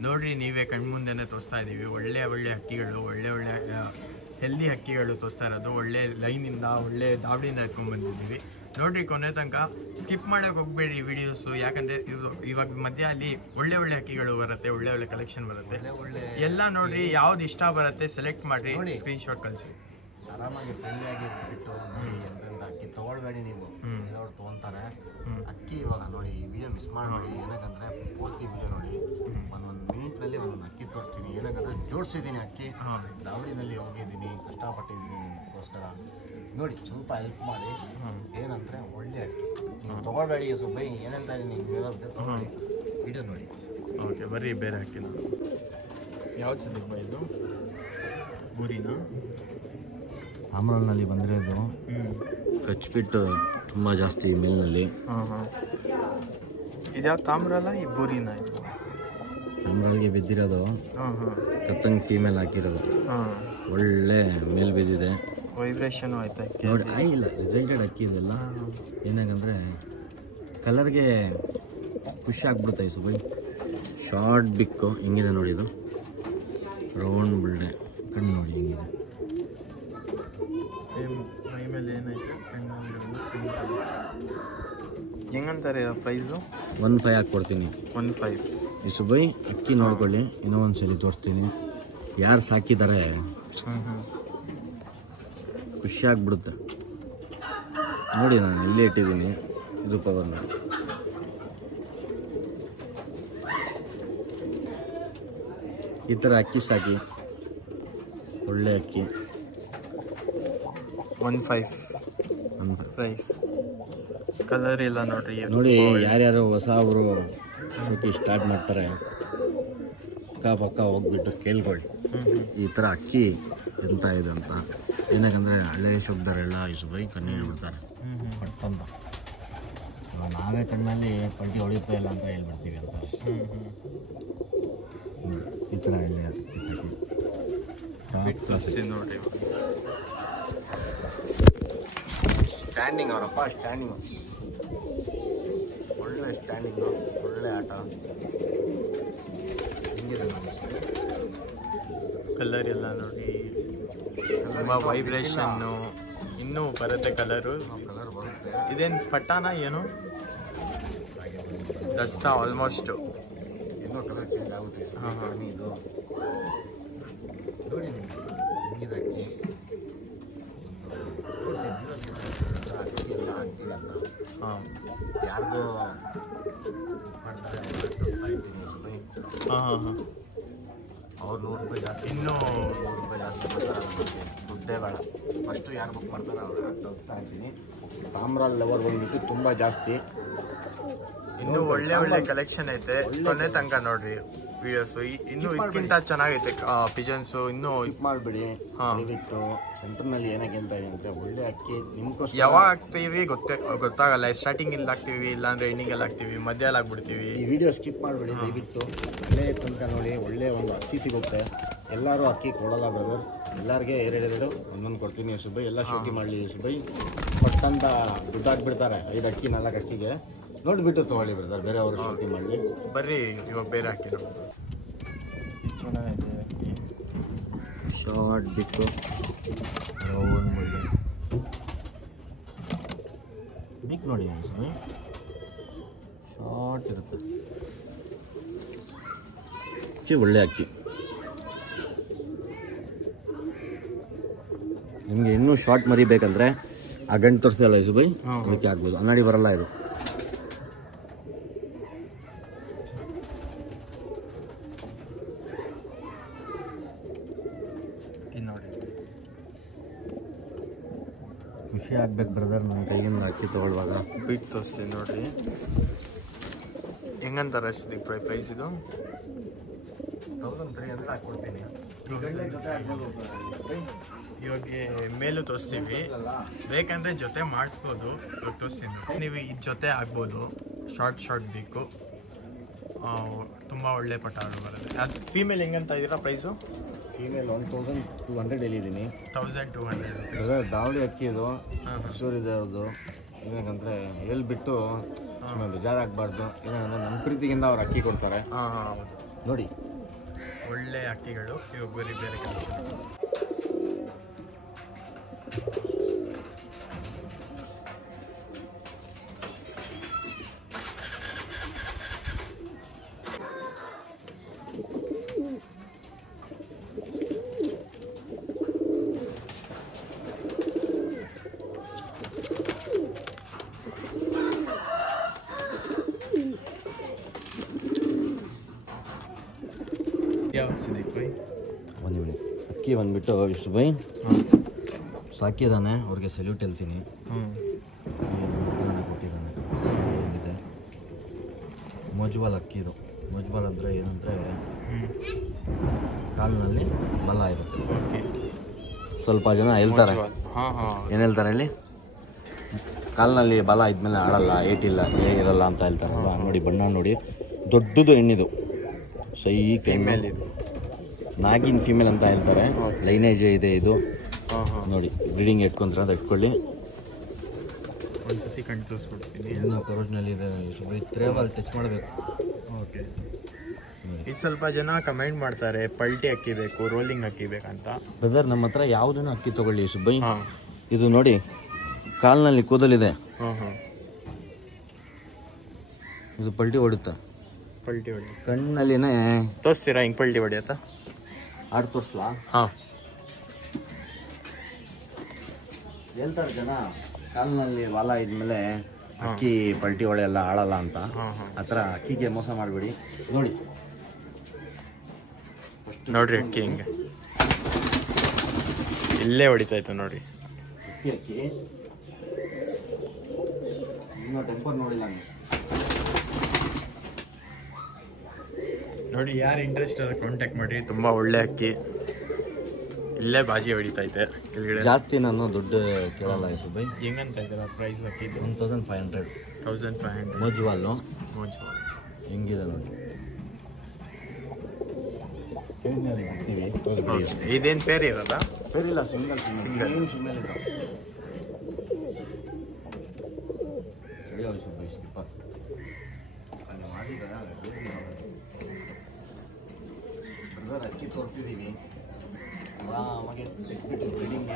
ನೋಡ್ರಿ, ನೀವೇ ಕಣ್ಮುಂದೆನೇ ತೋರಿಸ್ತಾ ಇದ್ದೀವಿ. ಒಳ್ಳೆ ಅಕ್ಕಿಗಳು, ಒಳ್ಳೆ ಹೆಲ್ದಿ ಅಕ್ಕಿಗಳು ತೋರಿಸ್ತಾ ಇರೋದು. ಒಳ್ಳೆ ಲೈನಿಂದ, ಒಳ್ಳೆ ದಾವಡಿಯಿಂದ ಎತ್ಕೊಂಡ್ಬಂದಿದ್ದೀವಿ. ನೋಡ್ರಿ, ಕೊನೆ ತನಕ ಸ್ಕಿಪ್ ಮಾಡೋಕೆ ಹೋಗ್ಬೇಡ್ರಿ ವಿಡಿಯೋಸು. ಯಾಕಂದರೆ ಇವಾಗ ಮಧ್ಯ ಅಲ್ಲಿ ಒಳ್ಳೆ ಅಕ್ಕಿಗಳು ಬರುತ್ತೆ, ಒಳ್ಳೆ ಕಲೆಕ್ಷನ್ ಬರುತ್ತೆ. ಎಲ್ಲ ನೋಡ್ರಿ, ಯಾವ್ದು ಇಷ್ಟ ಬರುತ್ತೆ ಸೆಲೆಕ್ಟ್ ಮಾಡಿರಿ, ಸ್ಕ್ರೀನ್ಶಾಟ್ ಕಳಿಸಿ. ಆರಾಮಾಗಿ ಫ್ರೆಂಡ್ಲಿಯಾಗಿ ಬಿಟ್ಟು ಎಂತೆಂಥ ಅಕ್ಕಿ ತೊಗೊಳ್ಬೇಡಿ. ನೀವು ಎಲ್ಲರೂ ತೊಗೊತಾರೆ ಅಕ್ಕಿ. ಇವಾಗ ನೋಡಿ, ಈ ವಿಡಿಯೋ ಮಿಸ್ ಮಾಡಬೇಡಿ. ಏನಕ್ಕಂದರೆ ಪೂರ್ತಿ ವಿಡಿಯೋ ನೋಡಿ. ಒಂದೊಂದು ಮಿನಿಟ್ನಲ್ಲಿ ಒಂದೊಂದು ಅಕ್ಕಿ ತೋರಿಸ್ತೀನಿ. ಏನಕ್ಕಂದರೆ ಜೋಡಿಸಿದ್ದೀನಿ ಅಕ್ಕಿ. ದಾವಡಿನಲ್ಲಿ ಹೋಗಿದ್ದೀನಿ, ಕಷ್ಟಪಟ್ಟಿದ್ದೀನಿ ನಿಮಗೋಸ್ಕರ. ನೋಡಿ, ಸ್ವಲ್ಪ ಹೆಲ್ಪ್ ಮಾಡಿ. ಏನಂದರೆ ಒಳ್ಳೆ ಅಕ್ಕಿ ನೀವು ತೊಗೊಳ್ಬೇಡಿ. ಸುಬ್ಬೈ ಏನಂತ ಇದ್ದೀನಿ, ವಿಡಿಯೋ ನೋಡಿ. ಓಕೆ, ಬರ್ರಿ ಬೇರೆ ಅಕ್ಕಿನ. ಯಾವ್ದು ಸದ್ಯಕ್ಕೆ ಬೈ ಇದು? ಊರಿನ ತಾಮ್ರಲ್ಲಿ ಬಂದಿರೋದು. ಕಚ್ಬಿಟ್ಟು ತುಂಬ ಜಾಸ್ತಿ ಮೇಲ್ನಲ್ಲಿ. ಇದ್ಯಾವ ತಾಮ್ರ ಅಲ್ಲ, ಈ ಬೂರಿನ? ಇದು ತಾಮ್ರಲ್ಗೆ ಬಿದ್ದಿರೋದು. ಕತ್ತಂಗ್ ಫೀಮೇಲ್ ಹಾಕಿರೋದು. ಒಳ್ಳೆ ಮೇಲ್ ಬಿದ್ದಿದೆ. ವೈಬ್ರೇಷನು ಆಯ್ತಾ ನೋಡಿ? ಇಲ್ಲ, ರಿಸಲ್ಟೆಡ್ ಅಕ್ಕಿ ಇದೆಲ್ಲ. ಏನಾಗಂದರೆ ಕಲರ್ಗೆ ಖುಷಿ ಆಗ್ಬಿಡುತ್ತೆ ಸುಬ್ಬೈ. ಶಾರ್ಟ್ ಬಿಕ್ಕು ಹಿಂಗಿದೆ ನೋಡಿ, ಇದು ರೌಂಡ್ ಬುಲ್ಡೆ ಕಣ್ಣು ನೋಡಿ ಹಿಂಗಿದೆ. ಸೇಮ್ ಮೈ ಮೇಲೆ ಏನೈತೆ ಹೆಂಗಂತಾರೆ ಪ್ರೈಸು? 1.5 ಹಾಕ್ಕೊಡ್ತೀನಿ. 1.5. ಇಸುಬೈ ಅಕ್ಕಿ ನೋಡ್ಕೊಳ್ಳಿ, ಇನ್ನೂ ಒಂದ್ಸಲಿ ತೋರಿಸ್ತೀನಿ. ಯಾರು ಸಾಕಿದ್ದಾರೆ ಖುಷಿ ಆಗ್ಬಿಡುತ್ತೆ ನೋಡಿ. ನಾನು ಇಲ್ಲೇ ಇಟ್ಟಿದ್ದೀನಿ, ಇದು ಪವರ್ ನೋಡಿ. ಈ ಥರ ಅಕ್ಕಿ ಸಾಕಿ, ಒಳ್ಳೆ ಅಕ್ಕಿ. 1.5 ಪ್ರೈಸ್. ಕಲರ್ ಇಲ್ಲ ನೋಡ್ರಿ ನೋಡಿ. ಯಾರ್ಯಾರು ಹೊಸ ಅವರು ಶೋಕಿ ಸ್ಟಾರ್ಟ್ ಮಾಡ್ತಾರೆ ಪಕ್ಕ ಹೋಗ್ಬಿಟ್ಟು ಕೇಳ್ಕೊಳ್ಳಿ ಈ ಥರ ಅಕ್ಕಿ ಎಂತ ಇದೆ ಅಂತ. ಏನಕ್ಕಂದರೆ ಹಳೆ ಶಬ್ದರೆಲ್ಲ ಇಸುಬೈ ಕಣ್ಣಿಗೆ ಬಿಡ್ತಾರೆ ಪಟ್ಟಂತ. ನಾವೇ ಕಣ್ಣಲ್ಲಿ ಪಲ್ಟಿ ಹೊಳಿತಾ ಇಲ್ಲ ಅಂತ ಹೇಳ್ಬಿಡ್ತೀವಿ ಅಂತ. ಈ ಥರ ಎಣ್ಣೆ ಸಾಕಿ ನೋಡ್ರಿ. ಸ್ಟ್ಯಾಂಡಿಂಗ್ ಅವರಪ್ಪ, ಸ್ಟ್ಯಾಂಡಿಂಗು ಒಳ್ಳೆ ಸ್ಟ್ಯಾಂಡಿಂಗು, ಒಳ್ಳೆ ಆಟ. ಹಿಂಗಿದೆ ನೋಡಿ, ಕಲರ್ ಎಲ್ಲ ನೋಡಿ, ತುಂಬ ವೈಬ್ರೇಷನ್ನು ಇನ್ನೂ ಬರುತ್ತೆ ಕಲರು. ಕಲರ್ ಬರುತ್ತೆ. ಇದೇನು ಪಟ್ಟಾನ ಏನು ರಸ್ತಾ ಆಲ್ಮೋಸ್ಟ್ ಇನ್ನೂ ಕಲರ್ ಚೇಂಜ್ ಆಗುತ್ತೆ. ಇದು ನೋಡಿ ಹೆಂಗಿದೆ ಅಕ್ಕಿ. ಅಕ್ಕಿ ಎಲ್ಲ ಅಕ್ಕಿ ಅಂತ ಯಾರಿಗೂ ಮಾಡ್ತಾರೆ ಅವ್ರು 100 ರೂಪಾಯಿ ಜಾಸ್ತಿ, ಇನ್ನೂ 100 ರೂಪಾಯಿ ಜಾಸ್ತಿ ಮಾಡ್ತಾರೆ. ದುಡ್ಡೇ ಬೇಡ, ಫಸ್ಟು ಯಾರು ಬುಕ್ ಮಾಡ್ತಾರೆ ಅವ್ರು ಹೋಗ್ತಾ ಇರ್ತೀನಿ. ತಾಮ್ರ ಲವರ್ ಬಂದ್ಬಿಟ್ಟು ತುಂಬ ಜಾಸ್ತಿ. ಇನ್ನೂ ಒಳ್ಳೆ ಕಲೆಕ್ಷನ್ ಐತೆ. ಕೊನೆ ತನಕ ನೋಡ್ರಿ ವಿಡಿಯೋಸು. ಇನ್ನೂ ಇದಕ್ಕಿಂತ ಚೆನ್ನಾಗೈತೆ ಪಿಜನ್ಸು. ಇನ್ನೂ ಮಾಡಿಬಿಡಿ ದಯವಿಟ್ಟು. ಸೆಂಟರ್ನಲ್ಲಿ ಏನಕ್ಕೆ ಅಂತ ಅಂದರೆ ಒಳ್ಳೆ ಅಕ್ಕಿ ನಿಮ್ಗೋಸ್ಕರ. ಯಾವಾಗ ಹಾಕ್ತೀವಿ ಗೊತ್ತಾಗಲ್ಲ. ಸ್ಟಾರ್ಟಿಂಗ್ ಇಲ್ಲಿ ಹಾಕ್ತೀವಿ, ಇಲ್ಲಾಂದ್ರೆ ಎಂಡಿಂಗಲ್ಲಿ ಹಾಕ್ತೀವಿ, ಮಧ್ಯದಲ್ಲಿ ಹಾಕ್ಬಿಡ್ತೀವಿ. ಈ ವಿಡಿಯೋ ಸ್ಕಿಪ್ ಮಾಡಿಬಿಡಿ ದಯವಿಟ್ಟು. ಒಳ್ಳೆ ತನಕ ನೋಡಿ, ಒಳ್ಳೆ ಒಂದು ಅಕ್ಕಿ ಸಿಗುತ್ತೆ. ಎಲ್ಲರೂ ಅಕ್ಕಿ ಕೊಡೋಲ್ಲ ಬ್ರದರ್, ಎಲ್ಲರಿಗೆ 2 ಒಂದೊಂದು ಕೊಡ್ತೀನಿ ಸುಬೈ. ಎಲ್ಲ ಶೋಕಿ ಮಾಡಲಿ ಸುಬೈ. ಫಸ್ಟ್ ಅಂತ ದುಡ್ಡು ಹಾಕ್ಬಿಡ್ತಾರೆ 5 ಅಕ್ಕಿ 4 ಅಕ್ಕಿಗೆ. ನೋಡಿಬಿಟ್ಟು ತೊಗೊಳ್ಳಿ ಬ್ರದರ್, ಬೇರೆ ಅವರು ಶೋಕಿ ಮಾಡಲಿ. ಬರ್ರಿ ಇವಾಗ ಬೇರೆ ಹಾಕಿ ಚೆನ್ನಾಗಿದೆ ಅಕ್ಕಿ. ಶಾರ್ಟ್ ಬಿಕ್ಕು ರೌಂಡ್ ಬುಲ್ಡೆ ಬಿಕ್ ನೋಡಿ ಸ್ವಾಮಿ, ಶಾರ್ಟ್ ಇರುತ್ತೆ ಅಕ್ಕಿ. ಒಳ್ಳೆ ಅಕ್ಕಿ. ನಿಮಗೆ ಇನ್ನೂ ಶಾರ್ಟ್ ಮರಿ ಬೇಕಂದ್ರೆ ಆ ಗಂಟು ತೋರಿಸ್ದಲ್ಲ ಇಸುಬೈ, ಅದಕ್ಕೆ ಆಗ್ಬೋದು. ಅನ್ನಡಿ ಬರಲ್ಲ ಇದು. ನೋಡಿ ಖುಷಿ ಆಗ್ಬೇಕು ಬ್ರದರ್ ನನ್ನ ಕೈಯಿಂದ ಅಕ್ಕಿ ತೊಗೊಳ್ಳುವಾಗ. ಬಿಟ್ ತೋರಿಸ್ತೀನಿ ನೋಡ್ರಿ ಹೆಂಗಂತಾರೆ ಅಷ್ಟು ಪ್ರೈಸ್. ಇದು 1300 ಹಾಕ್ಕೊಡ್ತೀನಿ. ಇವಾಗ ಮೇಲೂ ತೋರಿಸ್ತೀವಿ, ಬೇಕಂದ್ರೆ ಜೊತೆ ಮಾಡಿಸ್ಬೋದು. ಇವಾಗ ತೋರಿಸ್ತೀನಿ, ನೀವು ಈ ಜೊತೆ ಆಗ್ಬೋದು. ಶಾರ್ಟ್ ಬೇಕು, ತುಂಬ ಒಳ್ಳೆ ಪಟಾರು ಬರುತ್ತೆ. ಅದು ಫೀಮೇಲ್ ಹೆಂಗಂತ ಇದ್ದೀರಾ ಪ್ರೈಸು? ಫೀಮೇಲ್ 1200 ಹೇಳಿದ್ದೀನಿ. 1200 ಬ್ರದರ್ ದಾವಳಿ ಅಕ್ಕಿ ಇದು, ಸೂರ್ಯದ ಅವ್ರದ್ದು. ಏನಂದರೆ ಹೇಳ್ಬಿಟ್ಟು ಬೇಜಾರಾಗಬಾರ್ದು. ಏನಂದರೆ ನಮ್ಮ ಪ್ರೀತಿಗಿಂದ ಅವ್ರು ಅಕ್ಕಿ ಕೊಡ್ತಾರೆ. ಹೌದು ನೋಡಿ ಒಳ್ಳೆ ಅಕ್ಕಿಗಳು. ಇವಾಗ ಬೇರೆ ಕೆಲಸ ಒಂದು ಮಿನಿಟ್. ಅಕ್ಕಿ ಬಂದುಬಿಟ್ಟು ಇಷ್ಟು ಬೈ ಸಾಕಿದ್ದಾನೆ, ಅವ್ರಿಗೆ ಸಲ್ಯೂಟ್ ಹೇಳ್ತೀನಿ. ಕೊಟ್ಟಿದ್ದಾನೆ. ಹೇಗಿದೆ ಮೊಜ್ವಾಲ್ ಅಕ್ಕಿ ಇದು. ಮೊಜ್ವಾಲ್ ಅಂದರೆ ಏನಂದರೆ ಕಾಲಿನಲ್ಲಿ ಬಲ ಇರುತ್ತೆ. ಸ್ವಲ್ಪ ಜನ ಹೇಳ್ತಾರೆ, ಏನು ಹೇಳ್ತಾರೆ ಹೇಳಿ, ಕಾಲಿನಲ್ಲಿ ಬಲ ಇದ್ಮೇಲೆ ಆಡಲ್ಲ, ಏಟಿಲ್ಲ, ಇರಲ್ಲ ಅಂತ ಹೇಳ್ತಾರಲ್ವ. ನೋಡಿ ಬಣ್ಣ ನೋಡಿ, ದೊಡ್ಡದು ಹೆಣ್ಣಿದು, ಸೈ ಫೀಮೇಲ್ ಇದು, ನಾಗಿನ್ ಫೀಮೇಲ್ ಅಂತ ಹೇಳ್ತಾರೆ. ಲೈನೇಜ್ ಇದೆ ಇದು. ನೋಡಿ ಬ್ರೀಡಿಂಗ್ ಇಟ್ಕೊಂಡ್ರೆ ಅದು ಇಟ್ಕೊಳ್ಳಿ. ಒಂದ್ಸತಿ ಕಣ್ಣು ತೋರಿಸ್ಬಿಡ್ತೀನಿ. ಇನ್ನೂ ಒರಿಜಿನಲ್ ಇದೆ. ಟ್ರೇವಲ್ ಟಚ್ ಮಾಡಬೇಕು. ಓಕೆ ಇದು ಸ್ವಲ್ಪ ಜನ ಕಮೆಂಟ್ ಮಾಡ್ತಾರೆ ಪಲ್ಟಿ ಅಕ್ಕಿ ಬೇಕು, ರೋಲಿಂಗ್ ಅಕ್ಕಿ ಬೇಕಂತ. ಬ್ರದರ್ ನಮ್ಮ ಹತ್ರ ಯಾವುದನ್ನು ಅಕ್ಕಿ ತಗೊಳ್ಳಿ ಸುಬ್ಬೈ, ಹಾಂ ಇದು ನೋಡಿ ಕಾಲ್ನಲ್ಲಿ ಕೂದಲಿದೆ, ಹಾಂ ಹಾಂ, ಇದು ಪಲ್ಟಿ ಹೊಡುತ್ತೆ. ಪಲ್ಟಿ ಹೊಡಿ ಕಣ್ಣಲ್ಲಿನೇ ತೋರಿಸ್ತೀರಾ ಹಿಂಗೆ ಪಲ್ಟಿ ಹೊಡಿಯತ್ತಾ? ಆಡ್ ತೋರಿಸ್ಲಾ? ಹಾಂ, ಹೇಳ್ತಾರೆ ಜನ ಕಾಲಿನಲ್ಲಿ ವಾಲ ಇದ್ಮೇಲೆ ಅಕ್ಕಿ ಪಲ್ಟಿ ಹೊಳೆ ಆಳಲ್ಲ ಅಂತ. ಆ ಥರ ಅಕ್ಕಿಗೆ ಮೋಸ ಮಾಡಬೇಡಿ. ನೋಡಿ ನೋಡ್ರಿ ಅಕ್ಕಿ ಹಿಂಗೆ ಇಲ್ಲೇ ಹೊಡಿತಾ ಇತ್ತು ನೋಡ್ರಿ. ಅಕ್ಕಿ ಇನ್ನೂ ಟೆಂಪರ್ ನೋಡಿಲ್ಲ ನೀವು. ನೋಡಿ, ಯಾರು ಇಂಟ್ರೆಸ್ಟ್ ಅದ ಕಾಂಟ್ಯಾಕ್ಟ್ ಮಾಡಿ. ತುಂಬ ಒಳ್ಳೆ ಅಕ್ಕಿ, ಇಲ್ಲೇ ಬಾಜಿ ಹೊಡಿತಾ ಇದೆ ಕೆಳಗಡೆ. ಜಾಸ್ತಿ ನಾನು ದುಡ್ಡು ಕೇಳಲ್ಲ ಸುಬ್ಬೈ. ಹೆಂಗಂತ ಇದ್ದೀರಾ ಪ್ರೈಸ್ ಅಕ್ಕಿದ್ದು? 1500. 1500 ಮೋಜುವಾಲು ಮೋಜು. ಹೆಂಗಿದೆ ನೋಡಿ. ಇದೇನು ಪೇರ್ ಇರೋದಾ? ಬೇರಿಲ್ಲ, ಸಿಂಗಲ್ ಸುಮ್ಮನೆ ಸುಬ್ಬೈ ಸ್ವಲ್ಪ ಅಕ್ಕಿ ತೋರಿಸಿದ್ದೀವಿ. ಆರಾಮಾಗೆ ತೆಗ್ಬಿಟ್ಟು ಬ್ರೀಡಿಂಗ್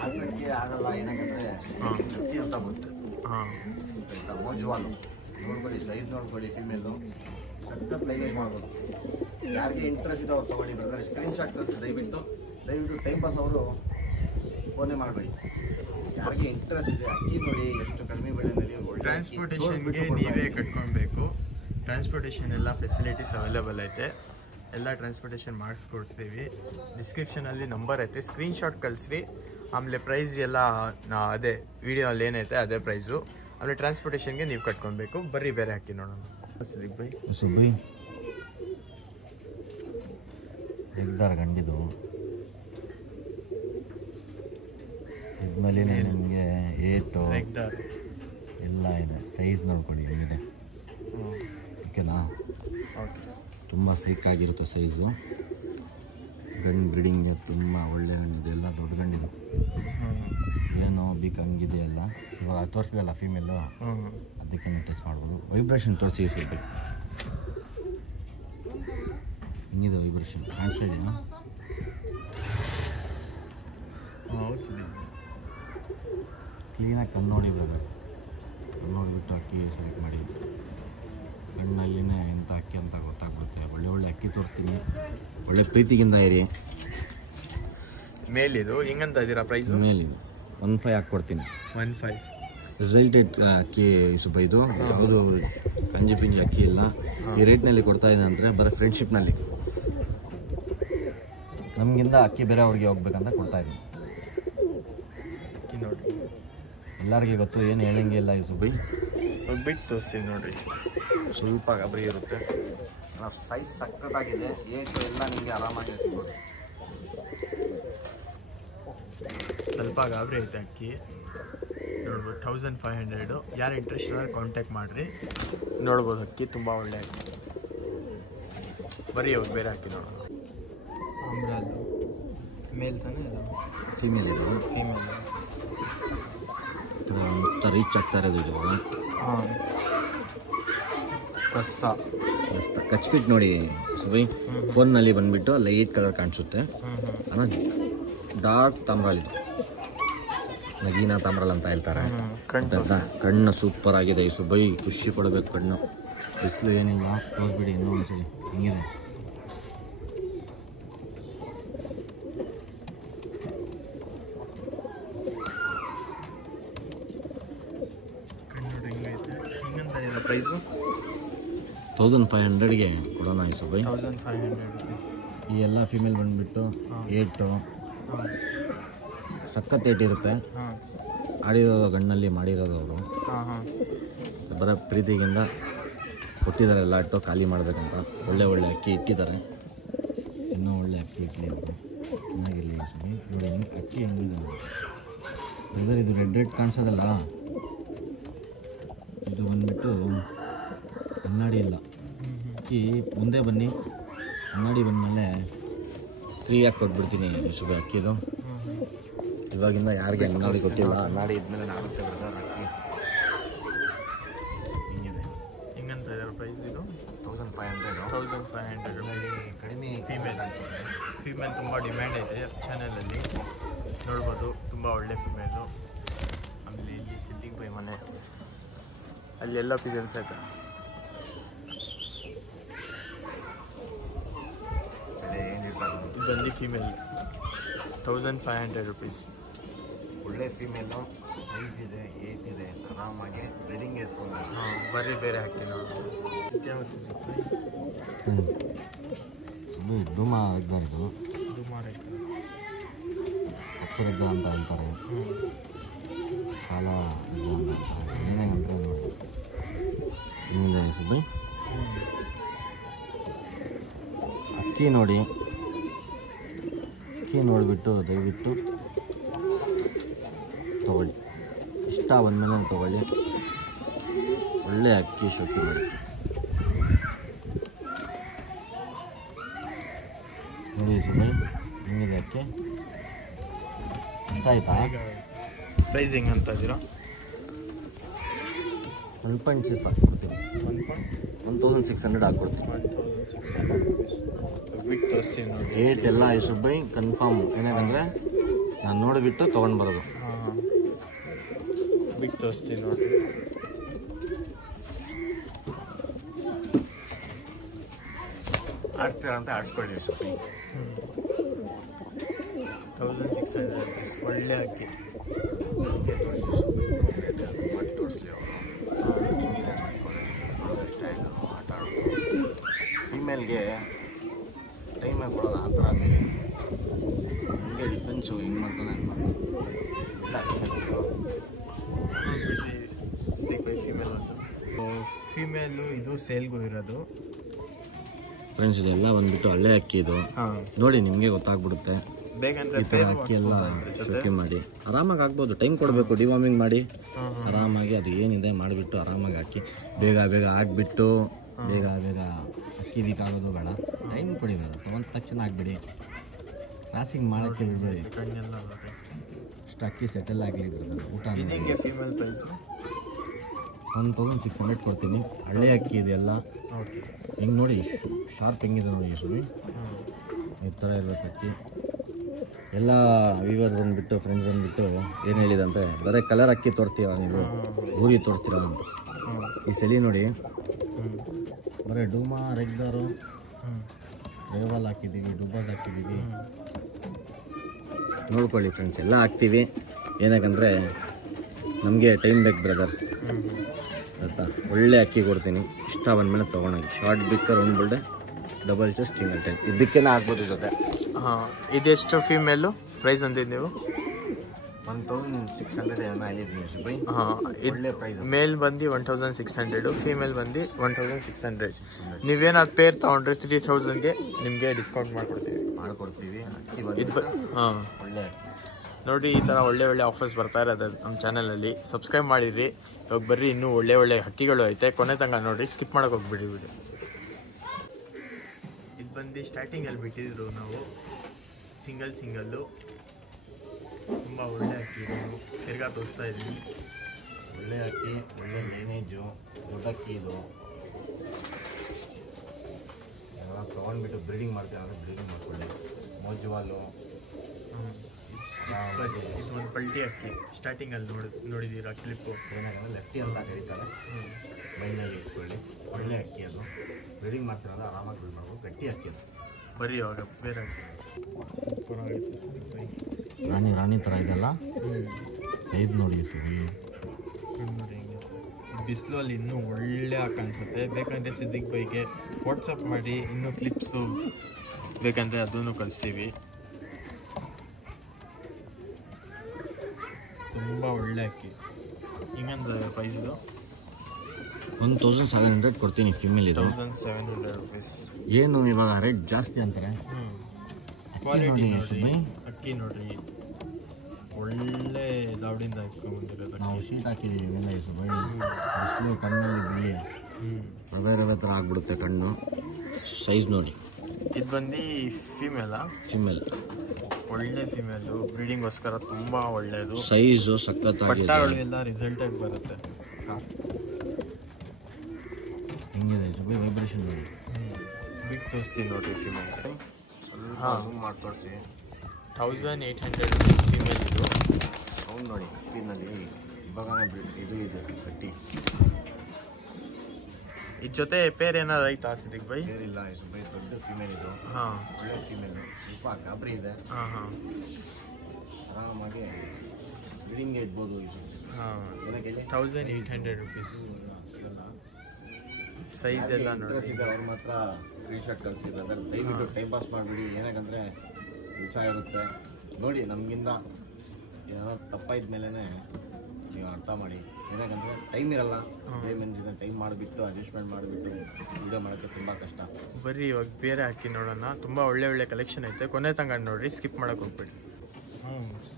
ಹಾಲ್ಸಕ್ಕೆ ಆಗಲ್ಲ, ಏನಕ್ಕಂದರೆ ಅಕ್ಕಿ ಅಂತ ಬರುತ್ತೆ. ಹಾಂ, ಮೋಜುವಾಲು ನೋಡ್ಕೊಳ್ಳಿ, ಸೈಜ್ ನೋಡ್ಕೊಳ್ಳಿ. ಫಿಮೇಲು ಸಖತ್ ಲೈನೇಜ್ ಮಾಡ್ಬೋದು. ಯಾರಿಗೆ ಇಂಟ್ರೆಸ್ಟ್ ಇದೆ ಅವ್ರು ತೊಗೊಳ್ಳಿ ಬ್ರದರ್. ಸ್ಕ್ರೀನ್ಶಾಟ್ ಕಳಿಸಿ ದಯವಿಟ್ಟು ಟೈಮ್ ಪಾಸ್ ಅವರು ಫೋನೇ ಮಾಡಬೇಡಿ. ಯಾರಿಗೆ ಇಂಟ್ರೆಸ್ಟ್ ಇದೆ ಅಕ್ಕಿ ನೋಡಿ ಎಷ್ಟು ಕಡಿಮೆ ಬೆಲೆಯಲ್ಲಿ ಒಳ್ಳೆ ಟ್ರಾನ್ಸ್ಪೋರ್ಟೇಷನ್ಗೆ ನೀವೇ ಕಟ್ಕೊಳ್ಬೇಕು. ಟ್ರಾನ್ಸ್ಪೋರ್ಟೇಷನ್ ಎಲ್ಲ ಫೆಸಿಲಿಟೀಸ್ ಅವೈಲೇಬಲ್ ಐತೆ, ಎಲ್ಲ ಟ್ರಾನ್ಸ್ಪೋರ್ಟೇಷನ್ ಮಾಡಿಸ್ಕೊಡ್ತೀವಿ. ಡಿಸ್ಕ್ರಿಪ್ಷನಲ್ಲಿ ನಂಬರ್ ಐತೆ, ಸ್ಕ್ರೀನ್ಶಾಟ್ ಕಳಿಸ್ರಿ. ಆಮೇಲೆ ಪ್ರೈಸ್ ಎಲ್ಲ ಅದೇ ವಿಡಿಯೋಲ್ಲಿ ಏನೈತೆ ಅದೇ ಪ್ರೈಸು. ಆಮೇಲೆ ಟ್ರಾನ್ಸ್ಪೋರ್ಟೇಷನ್ಗೆ ನೀವು ಕಟ್ಕೊಳ್ಬೇಕು. ಬರ್ರಿ ಬೇರೆ ಹಾಕಿ ನೋಡೋಣ. ಸುಬ್ಬಿ ಎಗ್ದಾರ ಗಂಡಿದು ಇದ್ಮೇಲೆ ನಿಮಗೆ ಏಟು ಎಲ್ಲ ಇದೆ. ಸೈಜ್ ನೋಡ್ಕೊಳ್ಳಿ ಹೆಂಗಿದೆ, ಓಕೆನಾ? ತುಂಬ ಸೈಕಾಗಿರುತ್ತೆ ಸೈಜು. ಗಂಡು ಬ್ರೀಡಿಂಗ್ಗೆ ತುಂಬ ಒಳ್ಳೆ ಗಂಡಿದೆ, ಎಲ್ಲ ದೊಡ್ಡ ಗಂಡಿದೆ. ಏನೋ ಬೀಕ್ ಹಂಗಿದೆ ಎಲ್ಲ. ಇವಾಗ ತೋರಿಸಿದಲ್ಲ ಫೀಮೇಲು, ಅದಕ್ಕೆ ನೀವು ಟಚ್ ಮಾಡ್ಬೋದು. ವೈಬ್ರೇಷನ್ ತೋರಿಸಿ ಸ್ವಲ್ಪ ಹಿಂಗಿದೆ ವೈಬ್ರೇಷನ್ ಕಾಣಿಸ್ತಾ ಇದೆಯಾ? ಕ್ಲೀನಾಗಿ ಕಣ್ಣು ನೋಡಿ ಬ್ರದರ್, ಕಣ್ಣು ನೋಡಿಬಿಟ್ಟು ಅಕ್ಕಿ ಸೆಲೆಕ್ಟ್ ಮಾಡಿ. ಕಣ್ಣಲ್ಲಿನೇ ಎಂಥ ಅಕ್ಕಿ ಅಂತ ಗೊತ್ತಾಗ್ಬಿಡುತ್ತೆ. ಒಳ್ಳೆ ಅಕ್ಕಿ ತೋರಿಸ್ತೀನಿ, ಒಳ್ಳೆ ಪ್ರೀತಿಗಿಂದ ಇರಿ. ಮೇಲಿದು ಹೆಂಗಂತ ಇದ್ದೀರಾ ಪ್ರೈಸು? ಮೇಲಿದು 15 ಹಾಕ್ಕೊಡ್ತೀನಿ. 15 ರಿಸಲ್ಟೆಡ್ ಅಕ್ಕಿ ಸುಬ್ಬ. ಇದು ಯಾವುದು ಕಂಜಿ ಪಿಂಜಿ ಅಕ್ಕಿ ಇಲ್ಲ. ಈ ರೇಟ್ನಲ್ಲಿ ಕೊಡ್ತಾ ಇದೆ ಅಂದರೆ ಬರೀ ಫ್ರೆಂಡ್ಶಿಪ್ನಲ್ಲಿ. ನಮಗಿಂದ ಅಕ್ಕಿ ಬೇರೆ ಅವ್ರಿಗೆ ಹೋಗ್ಬೇಕಂತ ಕೊಡ್ತಾ ಇದ್ದೀನಿ. ನೋಡಿ, ಎಲ್ಲರಿಗೆ ಗೊತ್ತು, ಏನು ಹೇಳಂಗೆ ಇಲ್ಲ ಈ ಸುಬ್ಬಿ. ಹೋಗ್ಬಿಟ್ಟು ತೋರಿಸ್ತೀನಿ ನೋಡಿರಿ. ಸ್ವಲ್ಪ ಗಬರಿ ಇರುತ್ತೆ, ಸೈಜ್ ಸಖತ್ತಾಗಿದೆ. ಏಟು ಎಲ್ಲ ನಿಮಗೆ ಆರಾಮಾಗಿ ಸಿಗ್ಬೋದು. ಸ್ವಲ್ಪ ಗಾಬರಿ ಐತೆ ಅಕ್ಕಿ ನೋಡ್ಬೋದು. 1500. ಯಾರು ಇಂಟ್ರೆಸ್ಟ್ ಇದ್ದಾರೆ ಕಾಂಟ್ಯಾಕ್ಟ್ ಮಾಡಿರಿ, ನೋಡ್ಬೋದು. ಅಕ್ಕಿ ತುಂಬ ಒಳ್ಳೆ ಅಕ್ಕಿ. ಬರೀ ಹೋಗಿ ಬೇರೆ ಅಕ್ಕಿ ನೋಡೋಣ. ಅಮ್ರಾಲು ಮೇಲ್ ತಾನೇ? ಅದು ಫೀಮೇಲ್ ಇದು. ಫೀಮೇಲ್ ರೀಚ್ ಆಗ್ತಾ ಇರೋದು ಇದು. ಹಾಂ, ಕಸ್ತ ಕಚ್ಬಿಟ್ಟು ನೋಡಿ ಸುಬೈ. ಫೋನ್ನಲ್ಲಿ ಬಂದುಬಿಟ್ಟು ಲೈಟ್ ಕಲರ್ ಕಾಣಿಸುತ್ತೆ, ஆனால் ಡಾರ್ಕ್ ತಾಮ್ರಾಲ್ ಇದು. ನಗೀನಾ ತಾಮ್ರಾಲ್ ಅಂತ ಹೇಳ್ತಾರೆ. ಕಣ್ಣು ಸೂಪರ್ ಆಗಿದೆ ಈ ಸುಬೈ, ಖುಷಿ ಕೊಡಬೇಕು ಕಣ್ಣು. ಬಿಸಿಲು ಏನಿಲ್ಲ, ತೋರಿಸ್ಬಿಡಿ ಇನ್ನೂ ಒಂದ್ಸಲಿ ಹಿಂಗಿದೆ. ಪ್ರೈಸು 1500ಗೆ ಕೊಡೋಣ ಈ ಸುಬೈ. 1500 ರುಪೀಸ್. ಈ ಎಲ್ಲ ಫೀಮೇಲ್ ಬಂದುಬಿಟ್ಟು ಏಟು ಸಖತ್ ಏಟ್ ಇರುತ್ತೆ. ಆಡಿರೋದು ಗಣ್ಣಲ್ಲಿ ಮಾಡಿರೋದು ಅವರು. ಬರೋ ಪ್ರೀತಿಗಿಂದ ಕೊಟ್ಟಿದ್ದಾರೆ ಎಲ್ಲ ಇಟ್ಟು ಖಾಲಿ ಮಾಡಬೇಕಂತ. ಒಳ್ಳೆ ಅಕ್ಕಿ ಇಟ್ಟಿದ್ದಾರೆ, ಇನ್ನೂ ಒಳ್ಳೆ ಅಕ್ಕಿ ಇಟ್ಟಲಿ ಅವರು ಚೆನ್ನಾಗಿರಲಿ ಸುಮ್ಮನೆ. ನೋಡಿ ಅಕ್ಕಿ ಹೆಂಗಿದೆ ಬ್ರದರ್. ಇದು ರೆಡ್ ಕಾಣಿಸೋದಲ್ಲ, ಇದು ಬಂದುಬಿಟ್ಟು ಕನ್ನಡಿ ಇಲ್ಲ. ಅಕ್ಕಿ ಮುಂದೆ ಬನ್ನಿ, ಕನ್ನಡಿ ಬಂದಮೇಲೆ ಫ್ರೀಯಾಗಿ ಕೊಟ್ಬಿಡ್ತೀನಿ ಶುಭ ಅಕ್ಕಿದು. ಇವಾಗಿಂದ ಯಾರಿಗೆ ಅಂಗಡಿ ಗೊತ್ತಿಲ್ಲ, ಅಂಗಡಿ ಇದ್ಮೇಲೆ ಆಗುತ್ತೆ ಬ್ರದರ್ ಅಕ್ಕಿ. ಹಿಂಗಿದೆ. ಹಿಂಗಂತ ಪ್ರೈಸ್ ಇದು 1500. 1500 ಕಡಿಮೆ ಫೀಮೇಲ್ ತುಂಬ ಡಿಮ್ಯಾಂಡ್ ಇದೆ ಚಾನಲಲ್ಲಿ ನೋಡ್ಬೋದು. ತುಂಬ ಒಳ್ಳೆ ಫೀಮೇಲು. ಆಮೇಲೆ ಇಲ್ಲಿ ಸಿದ್ದಿಕ್ ಬೈ ಮನೆ ಅಲ್ಲೆಲ್ಲ ಪಿಜನ್ಸ್ ಆಯ್ತಾ. ಇದು ಬಂದು ಫೀಮೇಲ್ 1500 rupees. ಒಳ್ಳೆ ಫೀಮೇಲು, ಸೈಜ್ ಇದೆ, ಏಟ್ ಇದೆ, ಆರಾಮಾಗಿ ಬ್ರೀಡಿಂಗ್ వేసుಕೊಂಡು. ಬರ್ರಿ ಬೇರೆ ಹಾಕಿ ನೋಡಿ. ಧೂಮ ಇದ್ದಾರೆ, ಇದು ದುಮಾರೈತೆ ಅಕ್ಕರದ್ದ ಅಂತ ಅಂತಾರೆ, ಕಾಲ ಅಂತ ಅಂತಾರೆ. ಏನಾಗಂತ ನೋಡಿ ನಿಮ್ಮಿಂದ ಸುಬ್ಬಿ ಅಕ್ಕಿ ನೋಡಿ, ಅಕ್ಕಿ ನೋಡಿಬಿಟ್ಟು ದಯವಿಟ್ಟು ತಗೊಳ್ಳಿ. ಇಷ್ಟ ಬಂದಮೇಲೆ ತಗೊಳ್ಳಿ. ಒಳ್ಳೆ ಅಕ್ಕಿ ಶೋಕಿ ಮಾಡಿ ನೋಡಿ ಸುಬ್ಬಿ, ನಿಮಗೆ ಅಕ್ಕಿ ಇಷ್ಟ ಆಯ್ತಾ? ಪ್ರೈಸಿಂಗ್ ಅಂತ ಇದ್ದೀರಾ? 1.6 ಹಾಕ್ಕೊಡ್ತೀನಿ, 1600 ಹಾಕ್ಕೊಡ್ತೀನಿ. 1600 rupees. ಬಿಟ್ಟು ತೋರಿಸ್ತೀನಿ ನೋಡಿ. ರೇಟ್ ಎಲ್ಲ ಸುಬ್ಬಿ ಕನ್ಫರ್ಮ್. ಏನಾಗಂದರೆ ನಾನು ನೋಡಿಬಿಟ್ಟು ತೊಗೊಂಡು ಬರೋದು. ಹಾಂ ಬಿಟ್ಟು ತೋರಿಸ್ತೀನಿ ನೋಡಿ. ಆಡ್ತೀರ ಅಂತ ಆಡಿಸ್ಕೊಳ್ಳಿ ಸುಬ್ಬಿ. 1600 rupees. ಒಳ್ಳೆ ಅಕ್ಕಿ. ತೋರಿಸ್ಲಿ ಆಟ ಆಡೋದು. ಫೀಮೇಲ್ಗೆ ಟೈಮಾಗಿ ಕೊಡೋದು ಆ ಥರ ಹಿಂಗೆ ಡಿಫೆನ್ಸು ಹಿಂಗೆ ಮಾಡ್ತಾನೆ ಸ್ಟಿಕ್ ಬೈ ಫೀಮೇಲ್ ಅಂತ. ಫೀಮೇಲು ಇದು ಸೇಲ್ಗೂ ಇರೋದು ಫ್ರೆಂಡ್ಸ್. ಇದೆಲ್ಲ ಬಂದ್ಬಿಟ್ಟು ಹಳ್ಳೆ ಅಕ್ಕಿ ಇದು. ನೋಡಿ ನಿಮಗೆ ಗೊತ್ತಾಗ್ಬಿಡುತ್ತೆ. ಬೇಕಂದ್ರೆ ಈ ಥರ ಅಕ್ಕಿ ಎಲ್ಲ ಶೋಕಿ ಮಾಡಿ ಆರಾಮಾಗಿ ಹಾಕ್ಬೋದು. ಟೈಮ್ ಕೊಡಬೇಕು, ಡಿವಾರ್ಮಿಂಗ್ ಮಾಡಿ ಆರಾಮಾಗಿ ಅದು ಏನಿದೆ ಮಾಡಿಬಿಟ್ಟು ಆರಾಮಾಗಿ ಹಾಕಿ ಬೇಗ ಬೇಗ ಹಾಕ್ಬಿಟ್ಟು ಬೇಗ ಬೇಗ ಅಕ್ಕಿ ವೀಕ್ ಆಗೋದು ಬೇಡ. ಟೈಮ್ ಕೊಡಿ ಬೇಡ, ತೊಗೊಂಡ ತಕ್ಷಣ ಹಾಕ್ಬಿಡಿ. ಕ್ರಾಸಿಂಗ್ ಮಾಡೋಕ್ಕೆ ಬಿಡಬೇಡಿ. ಕಣ್ಣೆಲ್ಲ ಅಷ್ಟು ಅಕ್ಕಿ ಸೆಟಲ್ ಆಗಲಿ ಬ್ರದರ್. ಊಟ ಇದಕ್ಕೆ ಫೀಮೇಲ್ ಪ್ರೈಸು 1600 ಕೊಡ್ತೀನಿ. ಹಳ್ಳೆ ಅಕ್ಕಿ ಇದೆಲ್ಲ. ಓಕೆ, ಹಿಂಗೆ ನೋಡಿ ಶಾರ್ಪ್ ಹೆಂಗಿದೆ ನೋಡಿ ಸುಮ್ಮನೆ ಈ ಥರ ಇರಬೇಕು ಅಕ್ಕಿ. ಎಲ್ಲ ವ್ಯೂವರ್ಸ್ ಬಂದುಬಿಟ್ಟು ಫ್ರೆಂಡ್ಸ್ ಬಂದುಬಿಟ್ಟು ಏನು ಹೇಳಿದಂತೆ ಬರೀ ಕಲರ್ ಅಕ್ಕಿ ತೋರ್ತೀರ ನೀವು, ಊರಿ ತೋರ್ತೀರ ಅಂತ. ಈ ಸಲಿ ನೋಡಿ ಬರೀ ಡೂಮಾ, ರೆಗ್ದಾರು, ರೇವಾಲ್ ಹಾಕಿದ್ದೀವಿ, ಡುಬ್ಬಾಸ್ ಹಾಕಿದ್ದೀವಿ. ನೋಡ್ಕೊಳ್ಳಿ ಫ್ರೆಂಡ್ಸ್, ಎಲ್ಲ ಹಾಕ್ತೀವಿ. ಏನಕ್ಕಂದರೆ ನಮಗೆ ಟೈಮ್ ಬೇಕು ಬ್ರದರ್ಸ್ ಆಯಿತಾ. ಒಳ್ಳೆ ಅಕ್ಕಿ ಕೊಡ್ತೀನಿ. ಇಷ್ಟ ಬಂದಮೇಲೆ ತೊಗೊಳೋಗಿ. ಶಾರ್ಟ್ ಬಿಕ್ಕರ್ ಒಂದು ಬಿಲ್ಡೆ, ಡಬಲ್ ಚೆಸ್ಟ್, ಸಿಂಗಲ್ ಟೈಮ್ ಇದಕ್ಕೇನೆ ಹಾಕ್ಬೋದು ಜೊತೆ. ಹಾಂ, ಇದೆಷ್ಟು ಫೀಮೇಲು ಪ್ರೈಸ್ ಅಂದಿದ್ದು ನೀವು? 1600 ಏನೋ ಹೇಳಿದ್ದೀನಿ ಸುಬ್ಬಿ. ಹಾಂ, ಒಳ್ಳೆ ಪ್ರೈಸ್. ಮೇಲ್ ಬಂದು 1600, ಫೀಮೇಲ್ ಬಂದು 1600. ನೀವೇನಾದ್ರು ಪೇರ್ ತೊಗೊಂಡ್ರೆ 3000ಗೆ ನಿಮಗೆ ಡಿಸ್ಕೌಂಟ್ ಮಾಡಿಕೊಡ್ತೀವಿ. ಅಕ್ಕಿ ಇದು ಹಾಂ, ಒಳ್ಳೆ ಅಕ್ಕಿ ನೋಡಿ. ಈ ಥರ ಒಳ್ಳೆ ಒಳ್ಳೆ ಆಫರ್ಸ್ ಬರ್ತಾ ಇರೋದು ನಮ್ಮ ಚಾನಲಲ್ಲಿ. ಸಬ್ಸ್ಕ್ರೈಬ್ ಮಾಡಿದ್ರಿ. ಇವಾಗ ಬರ್ರಿ, ಇನ್ನೂ ಒಳ್ಳೆ ಒಳ್ಳೆ ಹಕ್ಕಿಗಳು ಐತೆ. ಕೊನೆ ತನಕ ನೋಡಿರಿ, ಸ್ಕಿಪ್ ಮಾಡೋಕೆ ಹೋಗ್ಬಿಡಿ ವಿಡಿಯೋ. ಇದು ಬಂದು ಸ್ಟಾರ್ಟಿಂಗಲ್ಲಿ ಬಿಟ್ಟಿದ್ರು ನಾವು ಸಿಂಗಲ್ಲು. ತುಂಬ ಒಳ್ಳೆ ಅಕ್ಕಿ ಇದು. ತಿರ್ಗಾ ತೋರಿಸ್ತಾ ಇದ್ದೀನಿ. ಒಳ್ಳೆ ಅಕ್ಕಿ, ಒಳ್ಳೆ ಲೈನೇಜು, ದೊಡ್ಡ ಅಕ್ಕಿ ಇದು. ಎಲ್ಲ ತೊಗೊಂಡ್ಬಿಟ್ಟು ಬ್ರೀಡಿಂಗ್ ಮಾಡ್ತೀವಿ ಅಂದರೆ ಬ್ರೀಡಿಂಗ್ ಮಾಡ್ಕೊಳ್ಳಿ. ಮೋಜುವಾಲು ಇದು ಒಂದು ಪಲ್ಟಿ ಅಕ್ಕಿ. ಸ್ಟಾರ್ಟಿಂಗಲ್ಲಿ ನೋಡಿದ್ದೀರಾ ಕ್ಲಿಪ್ಪು. ಏನಾಗಲ್ಲ, ಲೆಫ್ಟಿ ಅಂತ ಕರೀತಾರೆ. ಮೈನಲ್ಲಿ ಇಟ್ಕೊಳ್ಳಿ. ಒಳ್ಳೆ ಅಕ್ಕಿ ಅದು. ಬ್ರೀಡಿಂಗ್ ಮಾಡ್ತೀರಲ್ಲ ಆರಾಮಾಗಿ ಬ್ರೀಡ್ ಮಾಡ್ಬೋದು. ಗಟ್ಟಿ ಅಕ್ಕಿ ಅದು. ಬರೀ ಇವಾಗ ಬೇರೆ ರಾಣಿ ಥರ ಇದೆಲ್ಲ. ಸೈಜ್ ನೋಡಿ ನೋಡಿ ಹೆಂಗೆ ಬಿಸಿಲು ಅಲ್ಲಿ ಇನ್ನೂ ಒಳ್ಳೆ ಕಾಣಿಸುತ್ತೆ. ಬೇಕಂದರೆ ಸಿದ್ದಿಕ್ ಬೈಗೆ ವಾಟ್ಸಪ್ ಮಾಡಿ, ಇನ್ನೂ ಕ್ಲಿಪ್ಸು ಬೇಕಂದರೆ ಅದನ್ನು ಕಳಿಸ್ತೀವಿ. ತುಂಬ ಒಳ್ಳೆ ಅಕ್ಕಿ. ಹಿಂಗಂದು ಪ್ರೈಸ್ ಇದು 1700 ಕೊಡ್ತೀನಿ ಫಿಮೇಲ್ ಇದು. 1700 rupees. ಏನು ಇವಾಗ ರೇಟ್ ಜಾಸ್ತಿ ಅಂತಾರೆ. ಕ್ವಾಲಿಟಿ ನೋಡಿ, ಅಕ್ಕಿ ನೋಡ್ರಿ, ಒಳ್ಳೆ ದಾವಡಿಂದ ಹಾಕೊಂಡ್ಬಂದಿರೋದು. ನಾವು ಶೀಟ್ ಹಾಕಿದ್ದೀವಿ ಇವೆಲ್ಲ ಬಿಸಿಲು ಕಣ್ಣಲ್ಲಿ ಬಿಳಿ ರವೆ ಥರ ಆಗ್ಬಿಡುತ್ತೆ ಕಣ್ಣು. ಸೈಜ್ ನೋಡಿ. ಇದು ಬಂದು ಫೀಮೇಲಾ? ಫಿಮೇಲ್. ಒಳ್ಳೆ ಫೀಮೇಲು, ಬ್ರೀಡಿಂಗ್ಗೋಸ್ಕರ ತುಂಬ ಒಳ್ಳೆಯದು. ಸೈಜು ಸಖತ್ತಾಗಿದೆ. ಪಟ್ಟಗಳು ಎಲ್ಲ ರಿಸಲ್ಟಾಗಿ ಬರುತ್ತೆ. ಹೆಂಗಿದೆ ವೈಬ್ರೇಷನ್ ನೋಡಿ. ಬಿಗ್ ತೋರಿಸ್ತೀನಿ ನೋಡಿರಿ ಫಿಮೇಲ್. ಹಾಂ ಮಾಡ್ಕೊಡ್ತೀವಿ. 1800 ರುಪೀಸ್ ಫಿಮೇಲ್ ಇದು. ಅವ್ನು ನೋಡಿ ಇದರಲ್ಲಿ ಇವಾಗ ಇದು ಇದೆ ಗಟ್ಟಿ. ಇದ್ರ ಜೊತೆ ಪೇರ್ ಏನಾರು ಐತಾ ಸಿದ್ದಿಕ್ ಬೈ? ಏನಿಲ್ಲ, ಇದು ಬೈ ದೊಡ್ಡ ಫಿಮೇಲ್ ಇದು. ಹಾಂ, ಒಳ್ಳೆ ಫಿಮೇಲು, ಸ್ವಲ್ಪ ಗಾಬರಿ ಇದೆ. ಹಾಂ ಹಾಂ ಆರಾಮಾಗಿ ಬ್ರೀಡಿಂಗ್ಗೆ ಇಡ್ಬೋದು ಇದು. ಹಾಂ, ಏನಕ್ಕೆ 1800 ರುಪೀಸ್. ಸೈಜ್ ಎಲ್ಲ ನೋಡಿ. ಅವ್ರ ಮಾತ್ರ ಸ್ಕ್ರೀನ್ಶಾಟ್ ಕಳಿಸಿದ್ರೆ ದಯವಿಟ್ಟು ಟೈಮ್ ಪಾಸ್ ಮಾಡಿಬಿಡಿ. ಏನಕ್ಕಂದರೆ ಉತ್ಸಾಹ ಇರುತ್ತೆ ನೋಡಿ. ನಮಗಿಂದ ಏನೋ ತಪ್ಪಾಯ್ದ ಮೇಲೇ ನೀವು ಅರ್ಥ ಮಾಡಿ. ಏನಕ್ಕಂದರೆ ಟೈಮ್ ಇರಲ್ಲ. ಟೈಮ್ ಮಾಡಿಬಿಟ್ಟು ಅಡ್ಜಸ್ಟ್ಮೆಂಟ್ ಮಾಡಿಬಿಟ್ಟು ವಿಡಿಯೋ ಮಾಡೋಕ್ಕೆ ತುಂಬ ಕಷ್ಟ. ಬರೀ ಇವಾಗ ಬೇರೆ ಹಾಕಿ ನೋಡೋಣ. ತುಂಬ ಒಳ್ಳೆ ಕಲೆಕ್ಷನ್ ಐತೆ. ಕೊನೆ ತನಕ ನೋಡ್ರಿ, ಸ್ಕಿಪ್ ಮಾಡೋಕೆ ಹೋಗ್ಬೇಡಿ.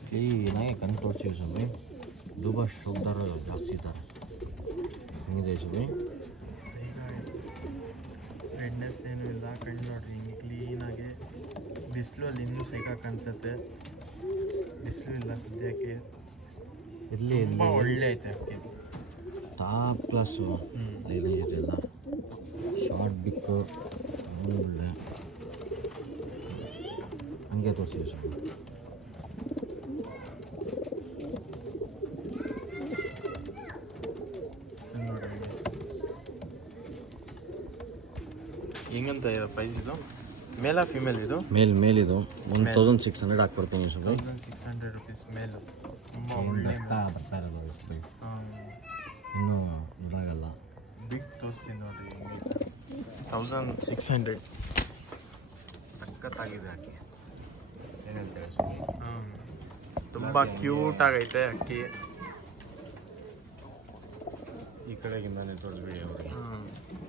ಕ್ಲೀನಾಗಿ ಕಣ್ಣು ತೋರಿಸಿ ಸುಮ್ಮನೆ ದುಬಾ ಶೋಕ್ದಾರ ಜಾಸ್ತಿ ಇದ್ದಾರೆ. ಹೆಂಗಿದೆ ಸುಮ್ಮನೆ ರೆಡ್ನೆಸ್ ಏನೂ ಇಲ್ಲ. ಕಣ್ಣು ನೋಡ್ರಿ ಹಿಂಗೆ ಕ್ಲೀನಾಗಿ. ಬಿಸಿಲು ಅಲ್ಲಿ ಇನ್ನೂ ಸೈಕಾಕ್ ಅನ್ಸುತ್ತೆ. ಬಿಸಿಲು ಇಲ್ಲ ಸದ್ಯಕ್ಕೆ. ಇರಲಿ ತುಂಬ ಒಳ್ಳೆ ಐತೆ ಅಕ್ಕಿ. ಟಾಪ್ ಕ್ಲಾಸು ಲೈನೇಜ್ ಎಲ್ಲ ಶಾರ್ಟ್ ಬಿಕ್ಕು ಒಳ್ಳೆ ಹಂಗೆ ತೋರಿಸಿ ಸುಮ್ಮನೆ. ಹೆಂಗಂತ ಪ್ರೈಸ್ ಇದು? ಮೇಲಾ ಫಿಮೇಲ್ ಇದು? ಮೇಲಿದು 1600 ಹಾಕ್ಕೊಡ್ತೀನಿ ಸುಮ್ಮನೆ. 1600 ರುಪೀಸ್ ಮೇಲು. ತುಂಬ ಒಳ್ಳೆ ಬರ್ತಾ ಇರೋದು ಇನ್ನೂ ಇದಾಗಲ್ಲ. ಬಿಗ್ ತೋರಿಸ್ತೀನಿ ನೋಡಿರಿ. 1600 ಸಖತ್ತಾಗಿದೆ ಅಕ್ಕಿ. ಏನು ಹೇಳ್ತಾರೆ ತುಂಬ ಕ್ಯೂಟ್ ಆಗೈತೆ ಅಕ್ಕಿ. ಈ ಕಡೆಗಿಂದಾನೆ ತೋರಿಸ್ಬಿಡಿ ಅವ್ರಿಗೆ.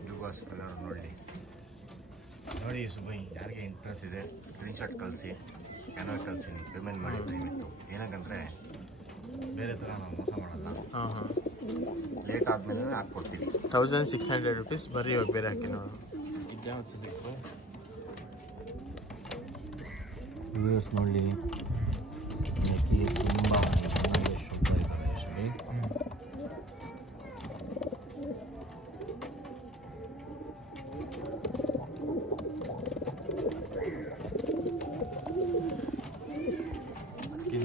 ದುಬಾಸ್ ಕಲರ್ ನೋಡಿ ಸುಬೈ. ಯಾರಿಗೆ ಇಂಟ್ರೆಸ್ಟ್ ಇದೆ ಸ್ಕ್ರೀನ್ಶಾಟ್ ಕಳಿಸಿ, ಸ್ಕ್ಯಾನರ್ ಕಳಿಸಿ, ಪೇಮೆಂಟ್ ಮಾಡಿ ದಯವಿಟ್ಟು. ಏನಕ್ಕಂದರೆ ಬೇರೆ ಥರ ನಾವು ಮೋಸ ಮಾಡಲ್ಲ. ಹಾಂ ಹಾಂ, ಲೇಟ್ ಆದಮೇಲೆ ಹಾಕ್ಕೊಡ್ತೀವಿ. 1600 ರುಪೀಸ್. ಬರ್ರಿ ಇವಾಗ ಬೇರೆ ಹಾಕಿ ನೋಡೋಣ. ಇದ್ಯಾವ್ದು ಸಿಗಬೇಕು ವ್ಯೂಸ್ ನೋಡಲಿ. ತುಂಬ ಚೆನ್ನಾಗಿ ಶುದ್ಧ ಇದ್ದಾರೆ ಸುಬೈ.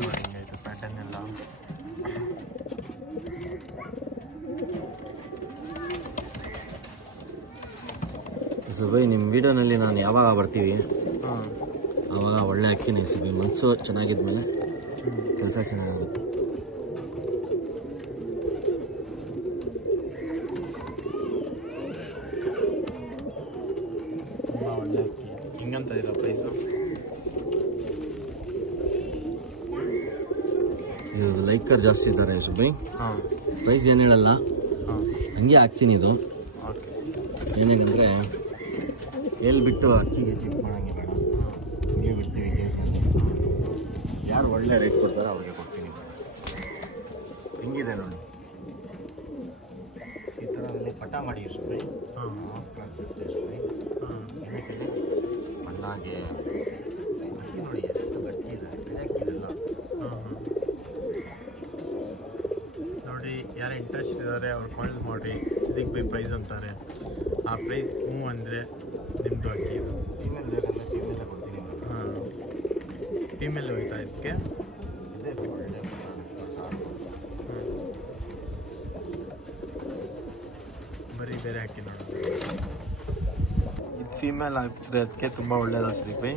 ನೋಡಿ ಹಿಂಗೈತೆ ಪ್ಯಾಟರ್ನ್ ಎಲ್ಲ. ಸುಬೈ ನಿಮ್ಮ ವಿಡಿಯೋನಲ್ಲಿ ನಾನು ಯಾವಾಗ ಬರ್ತೀವಿ ಹಾಂ, ಆವಾಗ ಒಳ್ಳೆ ಅಕ್ಕಿನೇ ಸುಬೈ. ಮನಸ್ಸು ಚೆನ್ನಾಗಿದ್ಮೇಲೆ ಕೆಲಸ ಚೆನ್ನಾಗುತ್ತೆ. ತುಂಬ ಒಳ್ಳೆ ಅಕ್ಕಿ. ಹಿಂಗಂತ ಇಲ್ಲ ಪ್ರೈಸು? ಇದು ಲೈಕರ್ ಜಾಸ್ತಿ ಇದ್ದಾರೆ ಸುಬೈ. ಹಾಂ, ಪ್ರೈಸ್ ಏನು ಹೇಳಲ್ಲ, ಹಾಂ ಹಂಗೆ ಹಾಕ್ತೀನಿ ಇದು. ಓಕೆ. ಏನೇನಂದರೆ ಎಲ್ಲಿ ಬಿಟ್ಟು ಅಕ್ಕಿಗೆ ಚಿಪ್ ಮಾಡೋಂಗೆ ಬೇಡ, ಹಂಗೆ ಬಿಡ್ತೀವಿ ಕೇಸ್ನಲ್ಲಿ. ಯಾರು ಒಳ್ಳೆ ರೇಟ್ ಕೊಡ್ತಾರೆ ಅವ್ರಿಗೆ ಕೊಡ್ತೀನಿ. ಹಿಂಗಿದೆ ನೋಡಿ, ಈ ಥರದಲ್ಲಿ ಪಟ ಮಾಡಿ ಸುಬೈ. ಹಾಂ ಸುಬೈ ಹಾಂ, ಏನಕ್ಕೆ ಮಣ್ಣಾಗೆ ನೋಡಿ ಎಷ್ಟು ಗಟ್ಟಿ ಇದೆ, ಬೆಳಕಿದೆಲ್ಲ. ಹಾಂ ಹಾಂ, ನೋಡಿ ಯಾರು ಇಂಟ್ರೆಸ್ಟ್ ಇದ್ದಾರೆ ಅವ್ರು ಕಾಲ್ ಮಾಡಿರಿ. ಸಿದ್ದಿಕ್ ಬೈ ಪ್ರೈಸ್ ಅಂತಾರೆ. ಆ ಪ್ರೈಸ್ ಹ್ಞೂ ಅಂದರೆ ನಿಮ್ಮದು ಅಕ್ಕಿ ಇದು. ಫೀಮೇಲ್ ಬೇಕಂದರೆ ಫೀಮೇಲೇ ಕೊಡ್ತೀನಿ. ಹಾಂ, ಫೀಮೇಲ್ ಹೋಯ್ತಾ ಇದಕ್ಕೆ? ಇದೇ ಒಳ್ಳೆ ಬರೀ ಬೇರೆ ಹಾಕಿ ನೋಡೋಣ. ಇದು ಫೀಮೇಲ್ ಆಗ್ತದೆ, ಅದಕ್ಕೆ ತುಂಬ ಒಳ್ಳೇದು ಸಿದ್ದಿಕ್ ಬೈ.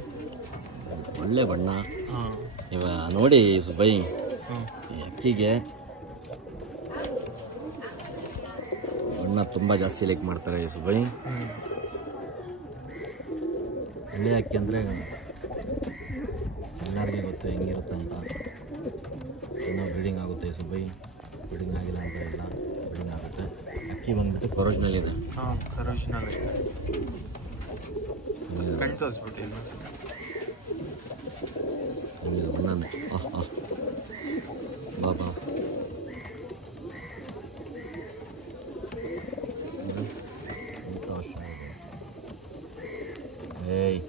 ಒಳ್ಳೆ ಬಣ್ಣ. ಹಾಂ, ಇವಾಗ ನೋಡಿ ಸುಬೈ, ಹ್ಞೂ, ಈ ಅಕ್ಕಿಗೆ ಬಣ್ಣ ತುಂಬ ಜಾಸ್ತಿ ಲೈಕ್ ಮಾಡ್ತಾರೆ ಸುಬೈ. ಹ್ಞೂ, ಹಳ್ಳಿ ಅಕ್ಕಿ ಅಂದರೆ ಎಲ್ಲರಿಗೆ ಗೊತ್ತು ಹೆಂಗಿರುತ್ತೆ ಅಂತ. ಇನ್ನೂ ಬ್ರೀಡಿಂಗ್ ಆಗುತ್ತೆ ಸುಬೈ, ಬ್ರೀಡಿಂಗ್ ಆಗಿಲ್ಲ ಅಂತ ಇಲ್ಲ, ಬ್ರೀಡಿಂಗ್ ಆಗುತ್ತೆ. ಅಕ್ಕಿ ಬಂದ್ಬಿಟ್ಟು ಒರಿಜಿನಲ್ ಇದೆ. ಹಾಂ, ಕರೋಷನಲ್ ಐತೆ. ಕಣ್ ತೋರಿಸ್ಬಿಟ್ಟು ಇನ್ನೊಂದ್ಸಲ. ಹಂಗಿದೆ ಬಣ್ಣ. ಬಾಬಾ ಏಯ್,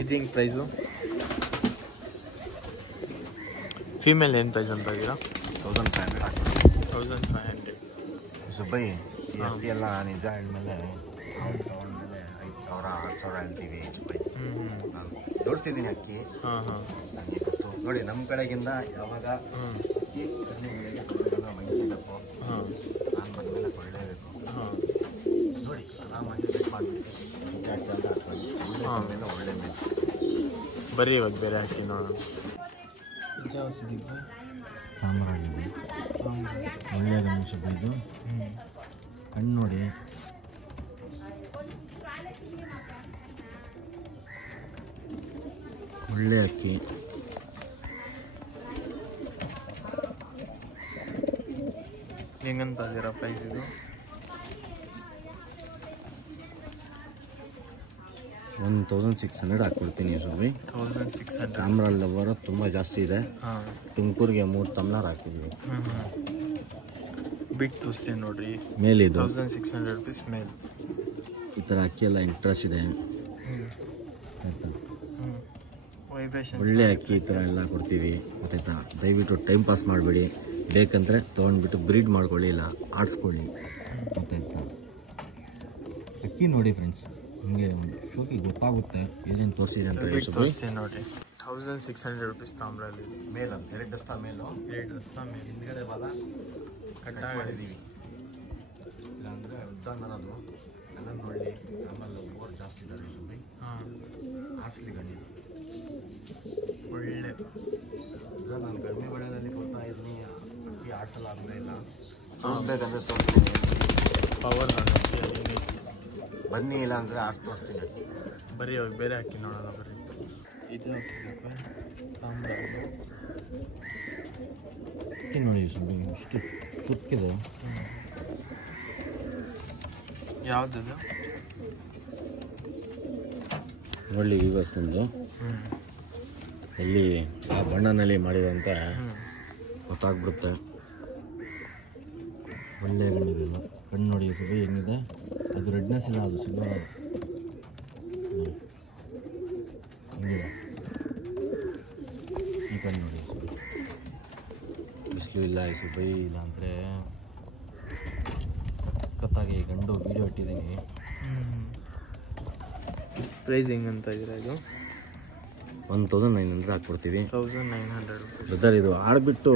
ಇದು ಹಿಂಗೆ ಪ್ರೈಸು? ಫೀಮೇಲ್ ಏನು ಪ್ರೈಸ್ ಅಂತ ಇದ್ದೀರಾ? 1500 1500 ಸುಬೈ. ಈ ಅಕ್ಕಿ ಎಲ್ಲ ನಿಜ ಹೇಳಿದ್ಮೇಲೆ ನಾವು ತೊಗೊಂಡ್ಮೇಲೆ 5,000 6,000 ಹೇಳ್ತೀವಿ. ನಾನು ನೋಡ್ತಿದ್ದೀನಿ ಅಕ್ಕಿ, ನನಗೆ ಗೊತ್ತು. ನೋಡಿ ನಮ್ಮ ಕಡೆಗಿಂದ ಯಾವಾಗ ಅಕ್ಕಿ ಕಡಿಮೆ ಬೆಲೆಗೆ ಕೊಡಬೇಕಂದ್ರೆ ಮೈಸೂರಪ್ಪು ನಾನು ಬಂದಮೇಲೆ ಕೊಳ್ಳೇಬೇಕು. ನೋಡಿ ಆರಾಮಾಗಿ ವೇಟ್ ಮಾಡಿಬಿಟ್ಟು ಅಂತ ಹಾಕ್ಕೊಂಡು ಒಳ್ಳೆ ಒಳ್ಳೆ ಮೇಲೆ ಬರೀ ಇವಾಗ ಬೇರೆ ಹಾಕಿ ನೋಡೋಣ. ಸಾಂಬಾರಾಗಿದೆ, ಒಳ್ಳೆಯ ಗಣೇಶ ಇದು. ಹಣ್ಣು ನೋಡಿ, ಒಳ್ಳೆ ಅಕ್ಕಿ. ಹೆಂಗಂತ ಇದೀರಾ ಪ್ರೈಸ್ ಇದು? 1,600 ಹಾಕ್ಕೊಡ್ತೀನಿ ಸ್ವಾಮಿ. 1,600. ಕ್ಯಾಮ್ರಾ ಲವರ್ ತುಂಬ ಜಾಸ್ತಿ ಇದೆ. ತುಮಕೂರಿಗೆ 3 ತಮ್ನಾರ್ ಹಾಕಿದ್ವಿ. ಬಿಟ್ ತೋರಿಸ್ತೀನಿ ನೋಡ್ರಿ, ಮೇಲಿದು 1,600 rupees ಮೇಲೆ. ಈ ಥರ ಅಕ್ಕಿ ಎಲ್ಲ ಇಂಟ್ರೆಸ್ಟ್ ಇದೆ. ಒಳ್ಳೆ ಅಕ್ಕಿ ಈ ಥರ ಎಲ್ಲ ಕೊಡ್ತೀವಿ, ಗೊತ್ತಾಯ್ತಾ? ದಯವಿಟ್ಟು ಟೈಮ್ ಪಾಸ್ ಮಾಡಬೇಡಿ, ಬೇಕಂದರೆ ತೊಗೊಂಡ್ಬಿಟ್ಟು ಬ್ರೀಡ್ ಮಾಡ್ಕೊಳ್ಳಿ, ಇಲ್ಲ ಆಡಿಸ್ಕೊಳ್ಳಿ, ಗೊತ್ತಾಯ್ತಾ? ಅಕ್ಕಿ ನೋಡಿ ಫ್ರೆಂಡ್ಸ್, ನಿಮಗೆ ಒಂದು ಶೋಕಿ ಗೊತ್ತಾಗುತ್ತೆ ಏನೇನು ತೋರಿಸಿದೆ ಅಂತ ಹೇಳಿ. ತೋರಿಸ್ತೀನಿ ನೋಡಿರಿ, 1,600 rupees ತಾಮ್ರಲ್ಲಿ. ಮೇಲ್ ಅಂತ 2 ದಸ್ತಾ ಮೇಲು, 2 ದಸ್ತಾ ಮೇಲೆ ಹಿಂದ್ಗಡೆ ಬಾಲ ಕಟ್ ಮಾಡಿದ್ದೀವಿ. ಇಲ್ಲಾಂದರೆ ಉದ್ದಾನರದು ಅದನ್ನು ನೋಡಿ. ಆಮೇಲೆ ಬೋರ್ ಜಾಸ್ತಿ ಇದ್ದಾರೆ ಸುಮ್ಮನೆ. ಹಾಸ್ಲಿ ಗಂಡಿ ಒಳ್ಳೆ. ಈಗ ನಾನು ಕಡಿಮೆ ಬೆಳೆಯಲ್ಲಿ ಕೊಡ್ತಾ ಇದ್ದೀನಿ, ಅಕ್ಕಿ ಆಡ್ಸಲ್ಲ ಅಂದರೆ ಇಲ್ಲ. ತೋರಿಸ್ಬೇಕಂದ್ರೆ ತೋರಿಸ್ತೀನಿ, ಪವರ್ ಬನ್ನಿ, ಇಲ್ಲ ಅಂದರೆ ಆಡ್ಸಿ ತೋರಿಸ್ತೀನಿ. ಬರೀ ಇವಾಗ ಬೇರೆ ಹಾಕಿ ನೋಡೋಣ. ಬರೀ ಇದು ತಾಮ್ರ ಅಕ್ಕಿ ನೋಡಿ ಸುಮ್ಮನೆ ಇಷ್ಟು ಸುಕ್ಕಿದೆ. ಯಾವುದಿದು? ಒಳ್ಳೆ ವಿವರ್ಸ್ ಒಂದು ಎಲ್ಲಿ ಆ ಬಣ್ಣನಲ್ಲಿ ಮಾಡಿದಂತ ಗೊತ್ತಾಗ್ಬಿಡುತ್ತೆ. ಒಳ್ಳೆಯ ಗಂಡಿದೆ, ಕಣ್ಣು ನೋಡಿ ಸುಬಿ ಹೆಂಗಿದೆ. ಅದು ರೆಡ್ನೆಸ್ ಇಲ್ಲ, ಅದು ಸಿಲ್ವರ್ ಹೆಂಗಿದೆ ಈ ಕಣ್ಣು ನೋಡಿ. ಬಿಸಿಲು ಇಲ್ಲ, ಈ ಸುಬೈ ಇಲ್ಲ ಅಂದರೆ ಸಖತ್ತಾಗಿ ಗಂಡು ವೀಡಿಯೋ ಇಟ್ಟಿದ್ದೀನಿ. ಪ್ರೈಸ್ ಹೆಂಗಂತ ಇದ್ದೀರಾ ಇದು? 1,900 ಹಾಕ್ಕೊಡ್ತೀವಿ. 1,900 rupees. ಬ್ರದರ್ ಇದು ಆಡ್ಬಿಟ್ಟು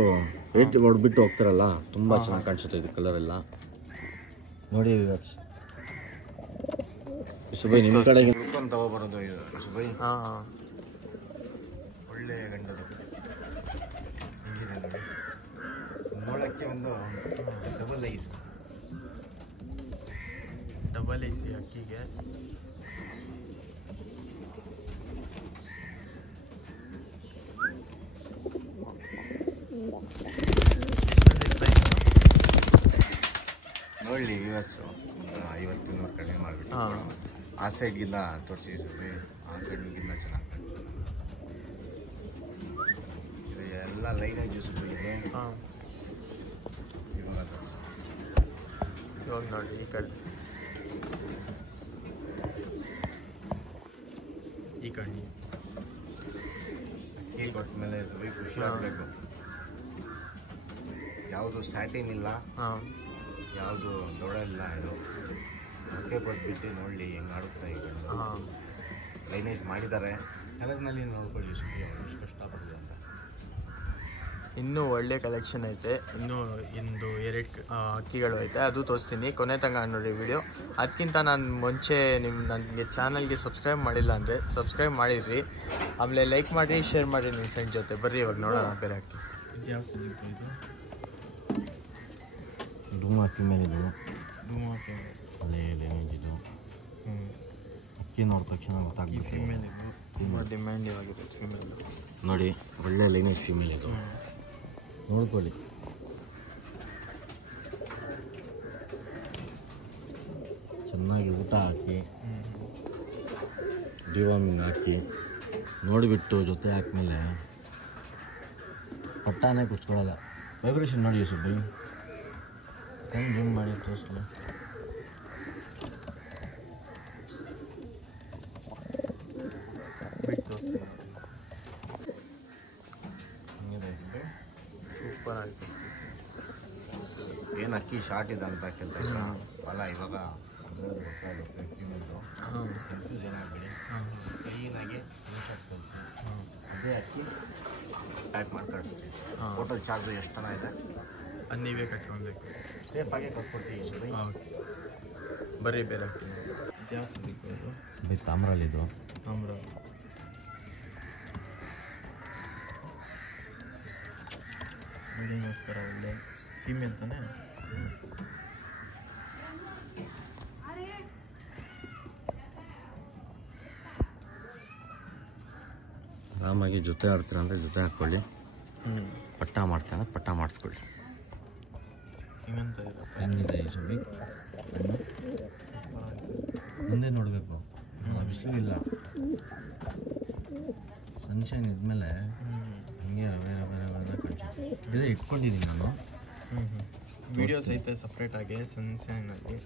ವೇಟ್ ಹೊಡ್ಬಿಟ್ಟು ಹೋಗ್ತಾರಲ್ಲ, ತುಂಬ ಚೆನ್ನಾಗಿ ಕಾಣಿಸುತ್ತೆ ಇದು ಕಲರ್ ಎಲ್ಲ. ನೋಡಿ ವಿವರ್ಸ್, ಸುಬೈ ನಿಮ್ಮ ಕಡೆಗೆ ಹುಡ್ಕೊಂಡು ತಗೋಬರೋದು ಇದು ಸುಬೈ. ಒಳ್ಳೆ ಗಂಡದು ಹೆಂಗಿದೆ ನೋಡಿ, ನೋಡೋಕ್ಕೆ ಒಂದು ಡಬಲ್ ಐಸಿ ಅಕ್ಕಿಗೆ. ನೋಡಲಿ ವಿವರ್ಸು, ಒಂದು 50-100 ಕಡಿಮೆ ಮಾಡಿಬಿಟ್ಟು ಆ ಸೈಡ್ಗಿಂತ ತೋರಿಸಿ ಸುಬೈ, ಆ ಕಡೆಗಿಂತ ಚೆನ್ನಾಗಿ ಎಲ್ಲ ಲೈನೇಜ್ ಸುಬೈಗೆ. ಇವಾಗ ನೋಡಿ ಈ ಕಡೆ, ಈ ಕಡೆ ಅಕ್ಕಿ ಕೊಟ್ಟ ಮೇಲೆ ಸುಬೈ ಖುಷಿ ಆಗಬೇಕು. ಯಾವುದು ಸ್ಟ್ಯಾಟಿನ್ ಇಲ್ಲ, ಯಾವುದು ದೊಡ್ಡ ಇಲ್ಲ. ಇದು ಅಕ್ಕೆ ಕೊಟ್ಬಿಟ್ಟು ನೋಡಲಿ ಹೆಂಗೆ ಆಡುತ್ತಾ ಈ ಕಡೆ. ಲೈನೇಜ್ ಮಾಡಿದ್ದಾರೆ, ಕಲರ್ನಲ್ಲಿ ನೋಡ್ಕೊಳ್ಳಿ ಸುಬೈ ಎಷ್ಟು ಕಷ್ಟಪಟ್ಟಿದೆ ಅಂತ. ಇನ್ನೂ ಒಳ್ಳೆ ಕಲೆಕ್ಷನ್ ಐತೆ, ಇನ್ನೂ ಇಂದು 2 ಅಕ್ಕಿಗಳು ಐತೆ, ಅದು ತೋರಿಸ್ತೀನಿ. ಕೊನೆ ತನಕ ನೋಡಿ ವಿಡಿಯೋ. ಅದಕ್ಕಿಂತ ನಾನು ಮುಂಚೆ ನನಗೆ ಚಾನಲ್ಗೆ ಸಬ್ಸ್ಕ್ರೈಬ್ ಮಾಡಿಲ್ಲ ಅಂದರೆ ಸಬ್ಸ್ಕ್ರೈಬ್ ಮಾಡಿದ್ರಿ, ಆಮೇಲೆ ಲೈಕ್ ಮಾಡಿ, ಶೇರ್ ಮಾಡಿ ನಿಮ್ಮ ಫ್ರೆಂಡ್ ಜೊತೆ. ಬರ್ರಿ ಇವಾಗ ನೋಡೋಣ ಬೇರೆ ಅಕ್ಕಿ. ಇದು ಯಾವ ಸಿಗುತ್ತೆ? ಇದು ಧೂಮ ಅಕ್ಕಿ ಮೇಲಿದು, ಧೂಮ ಅಕ್ಕಿ ಇದು ಅಕ್ಕಿ ನೋಡಿದ ತಕ್ಷಣ ಗೊತ್ತಾಗ್ಬಿಟ್ಟು. ಫಿಮೇಲ್ ಇದು ತುಂಬ ಡಿಮ್ಯಾಂಡ್ ಆಗಿದೆ ಫಿಮೇಲ್ ನೋಡಿ, ಒಳ್ಳೆ ಲೈನೇಜ್ ಫಿಮೇಲ್ ಇದು, ನೋಡ್ಕೊಳ್ಳಿ. ಚೆನ್ನಾಗಿ ಊಟ ಹಾಕಿ, ಡಿವಾರ್ಮಿಂಗ್ ಹಾಕಿ, ನೋಡಿಬಿಟ್ಟು ಜೊತೆ ಹಾಕ್ಮೇಲೆ ಪಟ್ಟಾನೇ ಕುಚ್ಕೊಳ್ಳಲ್ಲ. ವೈಬ್ರೇಷನ್ ನೋಡಿ ಸುಬ್ಬಿ, ಕಣ್ಣು ಜೂಮ್ ಮಾಡಿ ತೋರಿಸ್ಲಿ. ಸೂಪರ್ ಆಯಿತು. ಏನು ಅಕ್ಕಿ ಶಾರ್ಟ್ ಇದೆ ಅಂತ ಕೇಳ್ತಾ ಅಲ್ಲ ಇವಾಗ ಕನ್ಫ್ಯೂಸ್ ಏನಾಗಬೇಡಿ ಕ್ಲೀನಾಗಿ ಕಳಿಸಿ ಅದೇ ಅಕ್ಕಿ ಟೈಪ್ ಮಾಡಿ ಕಳಿಸ್ತೀವಿ ಟೋಟಲ್ ಚಾರ್ಜ್ ಎಷ್ಟು ಜನ ಇದೆ ಅದು ನೀವೇ ಕಟ್ಕೊಳ್ಬೇಕು ಸೇಫಾಗಿ ಕಟ್ಕೊಡ್ತೀವಿ ಬರೀ ಬೇರೆ ಹಾಕ್ತೀನಿ ಯಾವ ಸಿಗಬೇಕು ಬೈ ತಾಮ್ರಲ್ಲಿದು ತಾಮ್ರ ಬಿಲ್ಡಿಂಗೋಸ್ಕರ ಒಳ್ಳೆ ಫೀಮೇಲ್ ತಾನೇ ಆರಾಮಾಗಿ ಜೊತೆ ಆಡ್ತೀರ ಅಂದರೆ ಜೊತೆ ಹಾಕ್ಕೊಳ್ಳಿ ಪಟ್ಟ ಮಾಡ್ತೀರ ಅಂದರೆ ಪಟ್ಟ ಮಾಡಿಸ್ಕೊಳ್ಳಿ ಹಿಂಗಂತ ಹೆಂಗಿದೆ ಈ ಸುಬ್ಬಿ ಮುಂದೆ ನೋಡಬೇಕು ಬಿಸಿಲು ಇಲ್ಲ ಸನ್ಶೈನ್ ಇದ್ಮೇಲೆ ಹಂಗೆ ಇದೇ ಇಟ್ಕೊಂಡಿದ್ದೀನಿ ನಾನು ವಿಡಿಯೋಸ್ ಐತೆ ಸಪ್ರೇಟಾಗಿ ಸನ್ಶೈನಲ್ಲಿ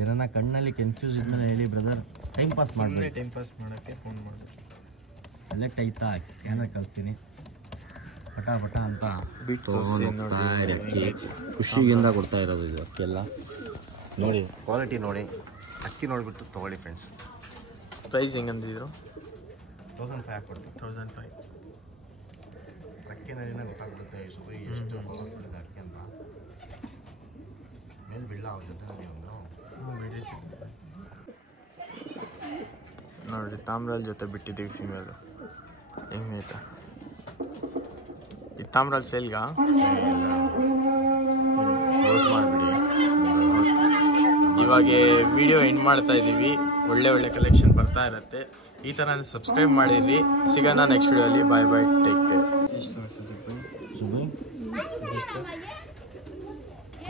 ಏನಾರ ಕಣ್ಣಲ್ಲಿ ಕನ್ಫ್ಯೂಸ್ ಇದ್ಮೇಲೆ ಹೇಳಿ ಬ್ರದರ್ ಟೈಮ್ ಪಾಸ್ ಮಾಡಿ ಟೈಮ್ ಪಾಸ್ ಮಾಡೋಕ್ಕೆ ಫೋನ್ ಮಾಡಿ ಸೆಲೆಕ್ಟ್ ಆಯ್ತಾ ಸ್ಕ್ಯಾನರ್ ಕಳಿಸ್ತೀನಿ ಪಟ ಪಟ ಅಂತ ಬಿಟ್ಟು ಹೋಗ್ತಾ ಇರಿ ಅಕ್ಕಿ ಖುಷಿಯಿಂದ ಕೊಡ್ತಾ ಇರೋದು ಇದು ಅಕ್ಕಿ ಎಲ್ಲ ನೋಡಿ ಕ್ವಾಲಿಟಿ ನೋಡಿ ಅಕ್ಕಿ ನೋಡಿಬಿಟ್ಟು ತೊಗೊಳ್ಳಿ ಫ್ರೆಂಡ್ಸ್ ಪ್ರೈಸ್ ಹೆಂಗಂದಿದ್ರು 1500 ಕೊಡ್ತೀನಿ 1500 ಅಕ್ಕಿನಲ್ಲಿನೇ ಗೊತ್ತಾಗ್ಬಿಡುತ್ತೆ ಈ ಸುಬ್ಬಿ ಎಷ್ಟು ಪವರ್ಫುಲ್ ಇದೆ ಅಕ್ಕಿ ಅಂತ ಮೇಲೆ ಬೀಳ ಅವ್ರ ಜೊತೆ ನೋಡಿರಿ ತಾಮ್ರಾಲ್ ಜೊತೆ ಬಿಟ್ಟಿದ್ದೀವಿ ಫೀಮೇಲು ಹೆಂಗೈತೆ ಈ ತಾಮ್ರಾಲ್ ಸೇಲ್ಗಾ ಕ್ಲೋಸ್ ಮಾಡಿಬಿಡಿ ಇವಾಗ ವಿಡಿಯೋ ಎಂಡ್ ಮಾಡ್ತಾ ಇದ್ದೀವಿ ಒಳ್ಳೆ ಒಳ್ಳೆ ಕಲೆಕ್ಷನ್ ಬರ್ತಾ ಇರುತ್ತೆ ಈ ಥರ ಸಬ್ಸ್ಕ್ರೈಬ್ ಮಾಡಿರಿ ಸಿಗೋಣ ನೆಕ್ಸ್ಟ್ ವಿಡಿಯೋಲಿ ಬಾಯ್ ಬಾಯ್ ಟೇಕ್ ಕೇರ್ ಎಷ್ಟು ಸುಬ್ಬಿ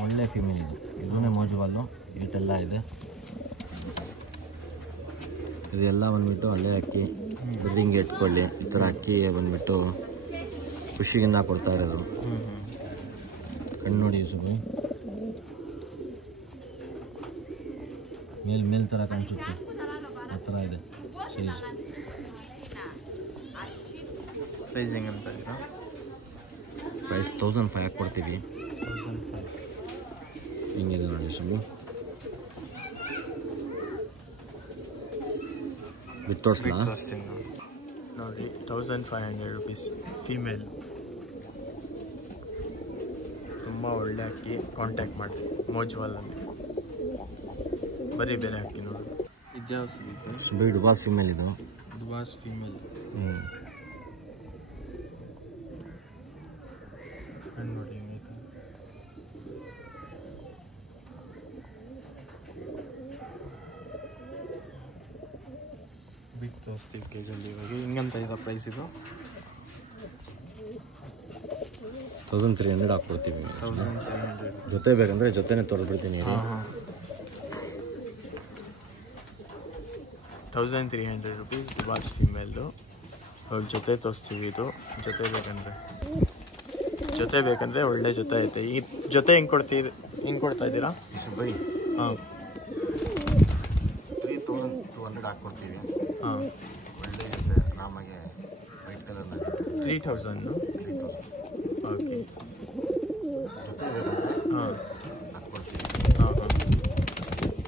ಒಳ್ಳೆ ಫೀಮೇಲ್ ಇದು ಇದನ್ನೇ ಮೋಜುವಲ್ಲು ಈಟೆಲ್ಲ ಇದೆ ಇದೆಲ್ಲ ಬಂದ್ಬಿಟ್ಟು ಅಲ್ಲೇ ಅಕ್ಕಿ ಹಿಂಗೆ ಇಟ್ಕೊಳ್ಳಿ ಈ ಥರ ಅಕ್ಕಿ ಬಂದ್ಬಿಟ್ಟು ಖುಷಿಯಿಂದ ಕೊಡ್ತಾ ಇರೋದು ಕಣ್ಣು ನೋಡಿ ಸುಬ್ಬಿ ಮೇಲ್ ಥರ ಕಾಣಿಸುತ್ತೆ ಆ ಥರ ಇದೆ ಸೈಜ್ ಪ್ರೈಸ್ ಹೆಂಗಂತ ಇದ್ದೀರಾ ಪ್ರೈಸ್ 1500 ಕೊಡ್ತೀವಿ ಹಿಂಗಿದೆ ನೋಡಿ ಸುಮ್ಮನೆ ಬಿತ್ತೋರ್ಸ್ಲಾ ತೋರಿಸ್ತೀನಿ ನೋಡಿ 1500 ರುಪೀಸ್ ಫೀಮೇಲ್ ತುಂಬ ಒಳ್ಳೆ ಅಕ್ಕಿ ಕಾಂಟ್ಯಾಕ್ಟ್ ಮಾಡಿ ಮೋಜ್ವಲ್ಲಲ್ಲಿ ಬರೀ ಬೇರೆ ಅಕ್ಕಿ ನೋಡಿ ಇದ್ಯಾವ ಸಿಗುತ್ತೆ ಸುಬ್ಬಿ ಡುಬಾಸ್ ಫೀಮೇಲ್ ಇದು ದುಬಾಸ್ ಫೀಮೇಲ್ ಕಣ್ಣು ನೋಡಿ ಹೆಂಗೈತೆ ಬಿಟ್ಟು ತೋರಿಸ್ತೀವಿ ಕೇಜಲ್ಲಿ ಇವಾಗ ಹಿಂಗಂತ ಇದೆ ಪ್ರೈಸ್ ಇದು 1300 ಹಾಕ್ಕೊಡ್ತೀವಿ 1300 ಜೊತೆ ಬೇಕಂದ್ರೆ ಜೊತೆನೇ ತೊಳೆದ್ಬಿಡ್ತೀನಿ ಹಾಂ ಹಾಂ 1300 ರುಪೀಸ್ ದುಬಾಸ್ ಫೀಮೇಲ್ದು ಇವಾಗ ಜೊತೆ ತೋರಿಸ್ತೀವಿ ಇದು ಜೊತೆ ಬೇಕಂದರೆ ಒಳ್ಳೆ ಜೊತೆ ಐತೆ ಈ ಜೊತೆ ಹೆಂಗೆ ಕೊಡ್ತಾ ಇದ್ದೀರಾ ಸುಬ್ಬಿ ಹಾಂ 3200 ಹಾಕ್ಕೊಡ್ತೀವಿ ಹಾಂ ಒಳ್ಳೆ ಜೊತೆ ಆರಾಮಾಗಿ ವೈಟ್ ಕಲರ್ನಲ್ಲಿ 3000 3000 ಓಕೆ ಜೊತೆ ಬೇಕಂದ್ರೆ ಹಾಂ ಹಾಕ್ಕೊಡ್ತೀವಿ ಹಾಂ ಹಾಂ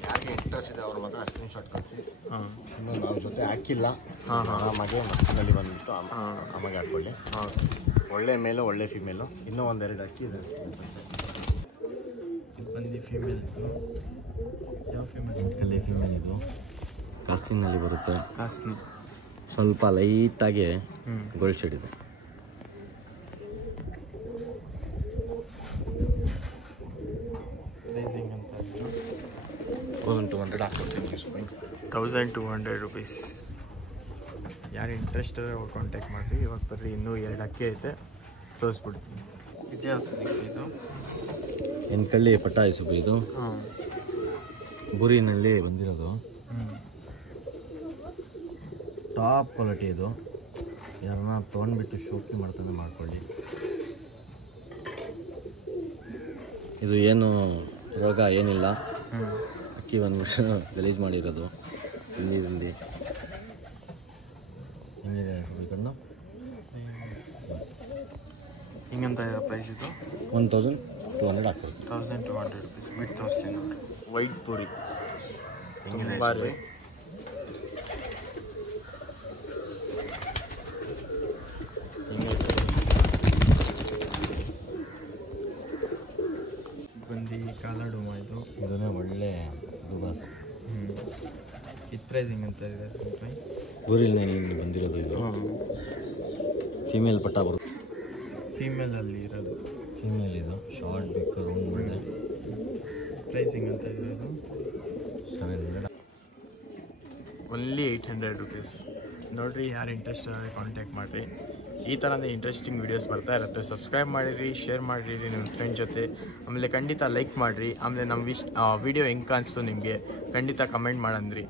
ಯಾರಿಗೆ ಇಂಟ್ರೆಸ್ಟ್ ಇದೆ ಅವ್ರು ಮಾತ್ರ ಸ್ಕ್ರೀನ್ಶಾಟ್ ಕಳಿಸಿ ಹಾಂ ಇನ್ನು ನಾವು ಜೊತೆ ಹಾಕಿಲ್ಲ ಹಾಂ ಹಾಂ ಆರಾಮಾಗಿ ಮಸ್ತಿನಲ್ಲಿ ಬಂದುಬಿಟ್ಟು ಹಾಂ ಆರಾಮಾಗಿ ಹಾಕ್ಕೊಳ್ಳಿ ಹಾಂ ಒಳ್ಳೆ ಮೇಲು ಒಳ್ಳೆ ಫೀಮೇಲು ಇನ್ನೂ ಒಂದೆರಡು ಅಕ್ಕಿ ಇದೆ ಇದು ಬಂದು ಫೀಮೇಲ್ ಯಾವ ಫೀಮೇಲ್ ಕಲೆ ಫೀಮೇಲ್ ಇದು ಕಾಸ್ಟಿಂಗ್ನಲ್ಲಿ ಬರುತ್ತೆ ಕಾಸ್ಟ್ಲಿ ಸ್ವಲ್ಪ ಲೈಟಾಗಿ ಗೋಲ್ಡ್ ಶೇಡ್ ಇದೆ ಪ್ರೈಸಿಂಗ್ ಅಂತ 1200 ಹಾಕ್ಕೊಡ್ತೀನಿ ಸುಮ್ಮನೆ 1200 ರುಪೀಸ್ ಯಾರು ಇಂಟ್ರೆಸ್ಟ್ ಇದೆ ಅವ್ರು ಕಾಂಟ್ಯಾಕ್ಟ್ ಮಾಡಿರಿ ಇವಾಗ ಬರ್ರಿ ಇನ್ನೂ 2 ಅಕ್ಕಿ ಐತೆ ತೋರಿಸ್ಬಿಡ್ತೀನಿ ಇತಿಹಾಸ ಇದು ಎನ್ಕಳ್ಳಿ ಪಟ್ಟಾಯಿ ಸುಬ್ಬಿ ಇದು ಹಾಂ ಬುರಿನಲ್ಲಿ ಬಂದಿರೋದು ಹ್ಞೂ ಟಾಪ್ ಕ್ವಾಲಿಟಿ ಇದು ಯಾರನ್ನ ತೊಗೊಂಡ್ಬಿಟ್ಟು ಶೋಕಿ ಮಾಡ್ತಾನೆ ಮಾಡ್ಕೊಳ್ಳಿ ಇದು ಏನು ರೋಗ ಏನಿಲ್ಲ ಅಕ್ಕಿ ಬಂದ್ಬಿಟ್ಟು ಗಲೀಜು ಮಾಡಿರೋದು ತಿಂದು ಹಿಂಗಿದೆ ಸುಬ್ಬಿ ಕಣ್ಣು ಹಿಂಗಂತ ಪ್ರೈಸ್ ಇದು 1500 1200 ಆಗ್ತದೆ. 1200 ರುಪೀಸ್ ಬಿಟ್ಟು ತೋರಿಸ್ತೀನಿ ನೋಡಿ. ವೈಟ್ ಪೂರಿ ತುಂಬ ಬುಂದಿ ಕಾಲಾಡುಮ ಇದನ್ನೇ ಒಳ್ಳೆ ದುಬಾಸ್. ಇದು ಪ್ರೈಸಿಂಗ್ ಅಂತ ಇದೆ ಊರಿನ ನೀನು ಬಂದಿರೋದು ಇದು. ಫೀಮೇಲ್ ಪಟ್ಟ ಬರುತ್ತೆ. ಫೀಮೇಲಲ್ಲಿ ಇರೋದು ಫೀಮೇಲ್ ಇದು ಶಾರ್ಟ್ ಬೇಕು ರೌಂಡ್ ಒಳ್ಳೆ ಪ್ರೈಸಿಂಗ್ ಅಂತ ಇದೆ ಇದು 700. Only 800 rupees. ನೋಡಿರಿ, ಯಾರು ಇಂಟ್ರೆಸ್ಟ್ ಆದರೆ ಕಾಂಟ್ಯಾಕ್ಟ್ ಮಾಡಿರಿ. ಈ ಥರನೇ ಇಂಟ್ರೆಸ್ಟಿಂಗ್ ವೀಡಿಯೋಸ್ ಬರ್ತಾ ಇರುತ್ತೆ. ಸಬ್ಸ್ಕ್ರೈಬ್ ಮಾಡಿರಿ, ಶೇರ್ ಮಾಡಿರಿ ನಿಮ್ಮ ಫ್ರೆಂಡ್ ಜೊತೆ. ಆಮೇಲೆ ಖಂಡಿತ ಲೈಕ್ ಮಾಡಿರಿ. ಆಮೇಲೆ ನಮ್ಮ ವಿಡಿಯೋ ಹೆಂಗೆ ಕಾಣಿಸ್ತು ನಿಮಗೆ ಖಂಡಿತ ಕಮೆಂಟ್ ಮಾಡಂದ್ರಿ.